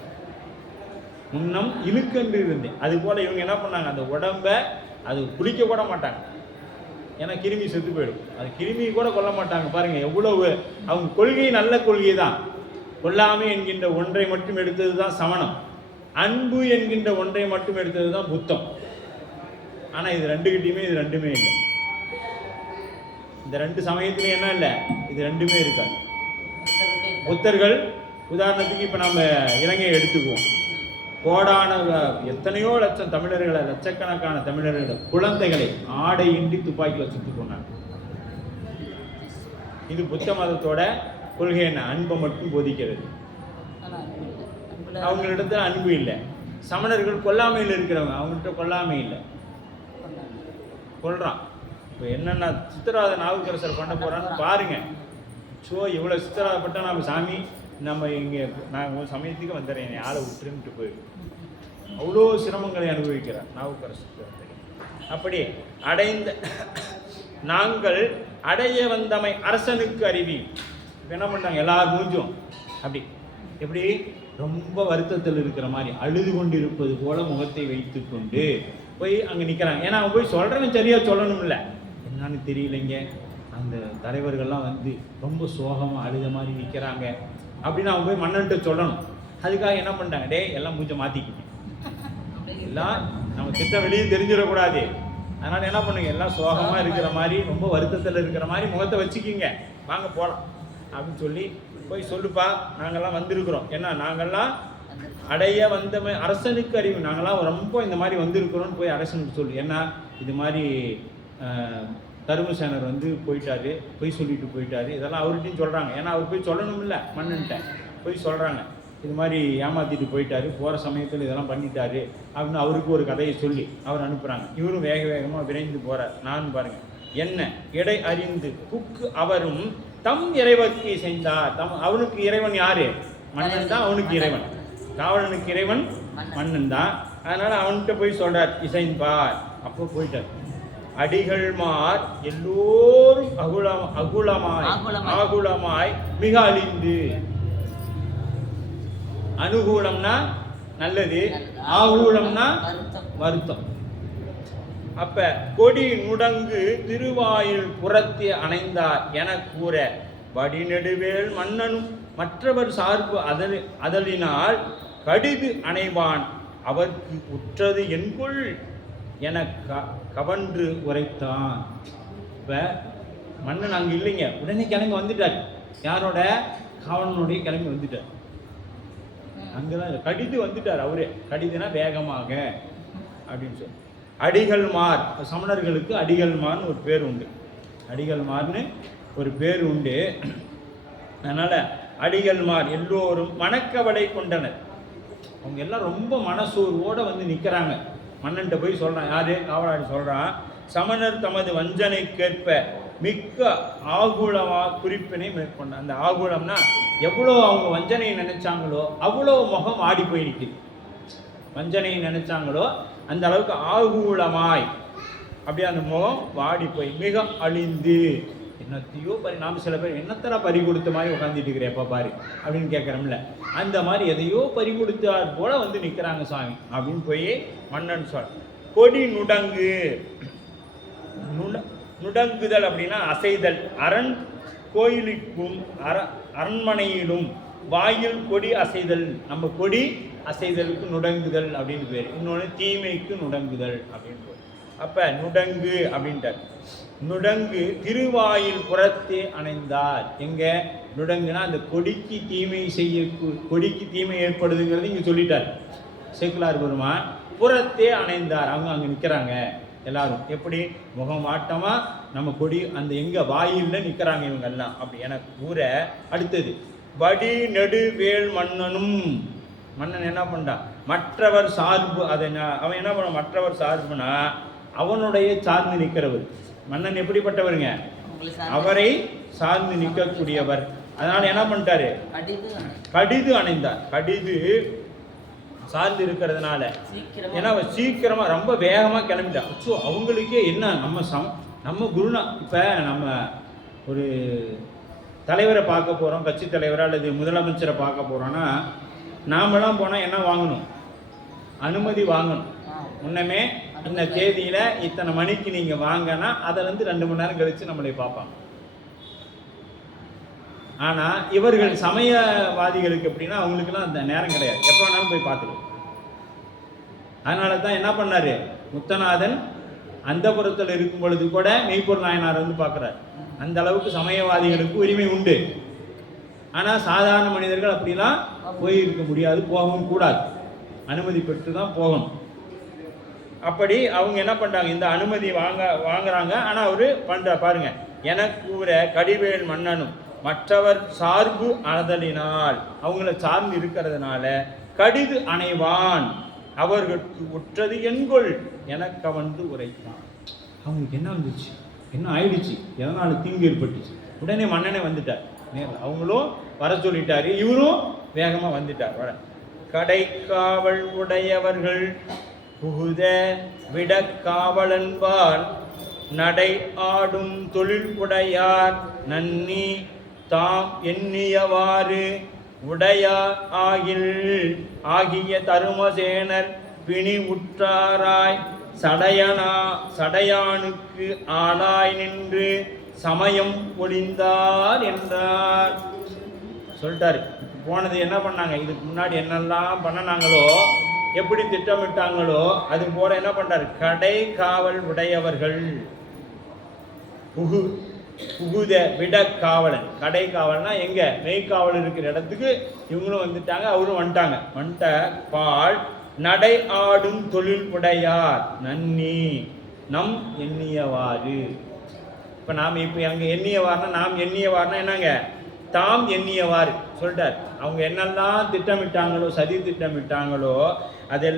முன்னம் இழுக்கென்று இருந்தேன். அது போல் இவங்க என்ன பண்ணாங்க, அந்த உடம்பை அது குளிக்க கூட மாட்டாங்க, ஏன்னா கிருமி செத்து போயிடும். அது கிருமி கூட கொல்ல மாட்டாங்க. பாருங்கள் எவ்வளவு அவங்க கொள்கை நல்ல கொள்கை தான். கொல்லாமை என்கின்ற ஒன்றை மட்டும் எடுத்தது தான் சமணம், அன்பு என்கின்ற ஒன்றை மட்டும் எடுத்தது தான் புத்தம். ஆனால் இது ரெண்டுகிட்டையுமே இது ரெண்டுமே இல்லை. இந்த ரெண்டு சமயத்துலையும் என்ன இல்லை, இது ரெண்டுமே இருக்காது. புத்தர்கள் உதாரணத்துக்கு இப்போ நம்ம இலங்கையை எடுத்துக்குவோம். கோடான எத்தனையோ லட்சம் தமிழர்களை, லட்சக்கணக்கான தமிழர்களை குழந்தைகளை ஆடையின்றி துப்பாக்கியில் சுட்டு கொண்டாங்க. இது புத்த மதத்தோட கொள்கை என்ன, அன்பை மட்டும் போதிக்கிறது. அவங்களிடத்துல அன்பு இல்லை. சமணர்கள் கொல்லாமையில் இருக்கிறவங்க, அவங்கள்ட்ட கொல்லாமை இல்லை, கொள்றான். இப்போ என்னென்ன சித்திரவதை நாவுக்கரசர் பண்ண போறான்னு பாருங்க. ஸோ இவ்வளோ சித்திரவதைப்பட்ட நம்ம சாமி, நம்ம இங்கே நான் ஒரு சமயத்துக்கு வந்துடுறேன், என்னை ஆளை விட்டுருன்ட்டு போயிடும். அவ்வளோ சிரமங்களை அனுபவிக்கிறார் நாவுக்கரசர். அப்படி அடைந்த நாங்கள் அடைய வந்தமை அரசனுக்கு அறிவி. என்ன பண்ணாங்க, எல்லாரும் மூஞ்சும் அப்படி எப்படி ரொம்ப வருத்தத்தில் இருக்கிற மாதிரி அழுது கொண்டு இருப்பது போல முகத்தை வைத்து கொண்டு போய் அங்கே நிற்கிறாங்க. ஏன்னா அவங்க போய் சொல்கிறவன் சரியாக சொல்லணும் இல்லை, என்னன்னு தெரியலைங்க, அந்த தலைவர்கள்லாம் வந்து ரொம்ப சோகமாக அழுத மாதிரி நிற்கிறாங்க அப்படின்னு அவங்க போய் மன்னன்ட்டு சொல்லணும். அதுக்காக என்ன பண்ணிட்டாங்க, டே எல்லாம் மூஞ்ச மாற்றிக்கிங்க, எல்லாம் நம்ம திட்டம் வெளியே தெரிஞ்சிடக்கூடாது. அதனால் என்ன பண்ணுங்க, எல்லாம் சோகமாக இருக்கிற மாதிரி ரொம்ப வருத்தத்தில் இருக்கிற மாதிரி முகத்தை வச்சுக்கிங்க, வாங்க போகலாம் அப்படின்னு சொல்லி போய் சொல்லுப்பா, நாங்கள்லாம் வந்திருக்கிறோம். ஏன்னா நாங்கள்லாம் அடைய வந்த அரசனுக்கு அறிவு, நாங்களாம் ரொம்ப இந்த மாதிரி வந்திருக்கிறோன்னு போய் அரசனுக்கு சொல்லு. ஏன்னா இது மாதிரி தருமசேனர் வந்து போயிட்டாரு, போய் சொல்லிட்டு போயிட்டாரு, இதெல்லாம் அவர்கிட்டையும் சொல்கிறாங்க. ஏன்னா அவர் போய் சொல்லணும் இல்லை, மன்னன்ட்ட போய் சொல்கிறாங்க, இது மாதிரி ஏமாற்றிட்டு போயிட்டாரு, போகிற சமயத்தில் இதெல்லாம் பண்ணிட்டாரு அப்படின்னு அவருக்கு ஒரு கதையை சொல்லி அவர் அனுப்புகிறாங்க. இவரும் வேக வேகமாக விரைந்து போகிறார். நான் பாருங்கள், என்ன எடை அறிந்து புக்கு அவரும் தம் இறைவற்கு செய்தார். அவனுக்கு இறைவன் யாரு, மன்னன் தான் அவனுக்கு இறைவன். காவலனுக்கு இறைவன் மன்னன் தான். அதனால் அவன்கிட்ட போய் சொல்கிறார், இசைன்பார். அப்போ போயிட்டார். அடிகள்மார் எல்லோரும் ஆகுலமாய் மிக அழிந்து. அனுகூலம்னா நல்லது, ஆகூலம்னா வருத்தம். அப்ப கொடி நுடங்கு திருவாயில் புறத்தே அணைந்தார் என கூற வடிநெடுவேல் மன்னனும் மற்றவர் சார்பு அதலினால் கடிது அணைவான் அவர்க்கு உற்றது என்கொள் என கவன்று உரைத்தான். இப்போ மன்னன் அங்கே இல்லைங்க, உடனே கிளம்பி வந்துட்டார். யாரோட, காவலனுடைய கிளம்பி வந்துட்டார். அங்கதான் கடிது வந்துட்டார் அவரே. கடிதுனா வேகமாக அப்படின்னு சொல்லி. அடிகள்மார், சமணர்களுக்கு அடிகள்மார்னு ஒரு பேர் உண்டு. அடிகள்மார்னு ஒரு பேர் உண்டு. அதனால் அடிகள்மார் எல்லோரும் மனக்கவலை கொண்டனர். அவங்க எல்லாம் ரொம்ப மனசோர்வோடு வந்து நிற்கிறாங்க. மன்னன்ட்ட போய் சொல்கிறான், யாரு, காவலாளி சொல்கிறான், சமணர் தமது வஞ்சனை கேட்ப மிக்க ஆகுலமா குறிப்பினை மேற்கொண்டார். அந்த ஆகுலம்னா எவ்வளோ அவங்க வஞ்சனையை நினைச்சாங்களோ அவ்வளோ முகம் ஆடி போய் நிற்குது. வஞ்சனையை நினைச்சாங்களோ அந்த அளவுக்கு ஆகுலமாய் அப்படியே அந்த முகம் வாடி போய் மிக அழிந்து என்னத்தையோ நாம் சில பேர் என்னத்தெல்லாம் பறி கொடுத்த மாதிரி உட்காந்துட்டு இருக்கிறேன் எப்போ பாரு அப்படின்னு கேட்குறோம்ல, அந்த மாதிரி எதையோ பறி கொடுத்தார் போல வந்து நிற்கிறாங்க சாமி அப்படின்னு போய் மன்னன் சொல். கொடி நுடங்கு, நுடங்குதல் அப்படின்னா அசைதல். அரண் கோயிலுக்கும் அரண்மனையிலும் வாயில் கொடி அசைதல். நம்ம கொடி அசைதலுக்கு நுடங்குதல் அப்படின்னு பேர். இன்னொன்று தீமைக்கு நுடங்குதல் அப்படின்னு பேர். அப்போ நுடங்கு அப்படின்ட்டார். நுடங்கு திருவாயில் புறத்தே அணைந்தார். எங்கே நுடங்குனா அந்த கொடிக்கு தீமை கொடிக்கு தீமை ஏற்படுதுங்கிறது இங்கே சொல்லிட்டார் சேக்கிழார் பெருமான். புறத்தே அணைந்தார், அவங்க அங்கே நிற்கிறாங்க எல்லாரும். எப்படி முகமாட்டமா நம்ம கொடி அந்த எங்க வாயில்ல நிற்கிறாங்க இவங்க எல்லாம் அப்படி எனக்கு கூற. அடுத்தது வடி நெடு வேல் மன்னனும். மன்னன் என்ன பண்ணான்? மற்றவர் சார்பு. அதை அவன் என்ன பண்ண? மற்றவர் சார்புனா அவனுடைய சார்ந்து நிற்கிறவர். மன்னன் எப்படிப்பட்டவருங்க? அவரை சார்ந்து நிற்கக்கூடியவர். அதனால என்ன பண்ணிட்டாரு? கடிது அணைந்தார். கடிது சார்ந்து இருக்கிறதுனால ஏன்னா சீக்கிரமா ரொம்ப வேகமா கிளம்பிட்டா. ஸோ அவங்களுக்கே என்ன நம்ம குருனா இப்போ நம்ம ஒரு தலைவரை பார்க்க போகிறோம், கட்சி தலைவரை அல்லது முதலமைச்சரை பார்க்க போகிறோன்னா நாமெல்லாம் போனால் என்ன வாங்கணும்? அனுமதி வாங்கணும். முன்னமே இந்த தேதியில் இத்தனை மணிக்கு நீங்கள் வாங்கினா அதிலேருந்து 2 மணி நேரம் கழித்து நம்மளை பார்ப்பாங்க. ஆனால் இவர்கள் சமயவாதிகளுக்கு எப்படின்னா அவங்களுக்குலாம் அந்த நேரம் கிடையாது, எப்போ வேணாலும் போய் பார்த்துக்கலாம். அதனால தான் என்ன பண்ணார் முத்தநாதன் அந்தபுரத்தில் இருக்கும் பொழுது கூட மெய்ப்பொருள் நாயனார் வந்து பார்க்குறார். அந்த அளவுக்கு சமயவாதிகளுக்கு உரிமை உண்டு. ஆனால் சாதாரண மனிதர்கள் அப்படிலாம் போயிருக்க முடியாது, போகவும் கூடாது, அனுமதி பெற்று தான் போகணும். அப்படி அவங்க என்ன பண்ணுறாங்க? இந்த அனுமதி வாங்குறாங்க. ஆனால் அவர் பண்ணுற பாருங்க, எனக்கு கூற கடிவேல் மன்னனும் மற்றவர் சார்பு அறதலினால் அவங்கள சார்ந்து இருக்கிறதுனால கடிது அணைவான் அவர்களுக்கு உற்றது என்கொள் எனக்கு வந்து உரைத்தான். அவங்களுக்கு என்ன வந்துச்சு, என்ன ஆயிடுச்சு, எதனால தீங்கு ஏற்பட்டுச்சு? உடனே மன்னனே வந்துட்டார் நேரில். அவங்களும் வர சொல்லிட்டாரு, இவரும் வேகமாக வந்துட்டார். வர கடைக்காவல் உடையவர்கள் புகுத விடக்காவலன்பால் நடை ஆடும் தொழில் உடையார் நன்னி தாம் எண்ணியவாறு உடையார் ஆகிய தருமசேனர் பிணி உற்றாராய் சடையானுக்கு ஆளாய் நின்று சமயம் ஒளிந்தார் என்றார். சொல்லிட்டாரு. போனது என்ன பண்ணாங்க, இதுக்கு முன்னாடி என்னெல்லாம் பண்ணினாங்களோ, எப்படி திட்டமிட்டாங்களோ அது போல என்ன பண்றாரு? கடை காவல் உடையவர்கள் புகுத விட காவலன். கடை காவல்னா எங்க? மெய்க்காவல் இருக்கிற இடத்துக்கு இவங்களும் வந்துட்டாங்க, அவரும் வந்துட்ட பால் நடை ஆடும் தொழில் உடையார் நன்னி நம் எண்ணியவாறு. இப்ப நாம் இப்ப அங்க எண்ணியவார்னா நாம் எண்ணியவார்னா என்னங்க? தாம் எண்ணியவாறு சொல்லிட்டார். அவங்க என்னெல்லாம் திட்டமிட்டாங்களோ, சதி திட்டமிட்டாங்களோ அதெல்லாம்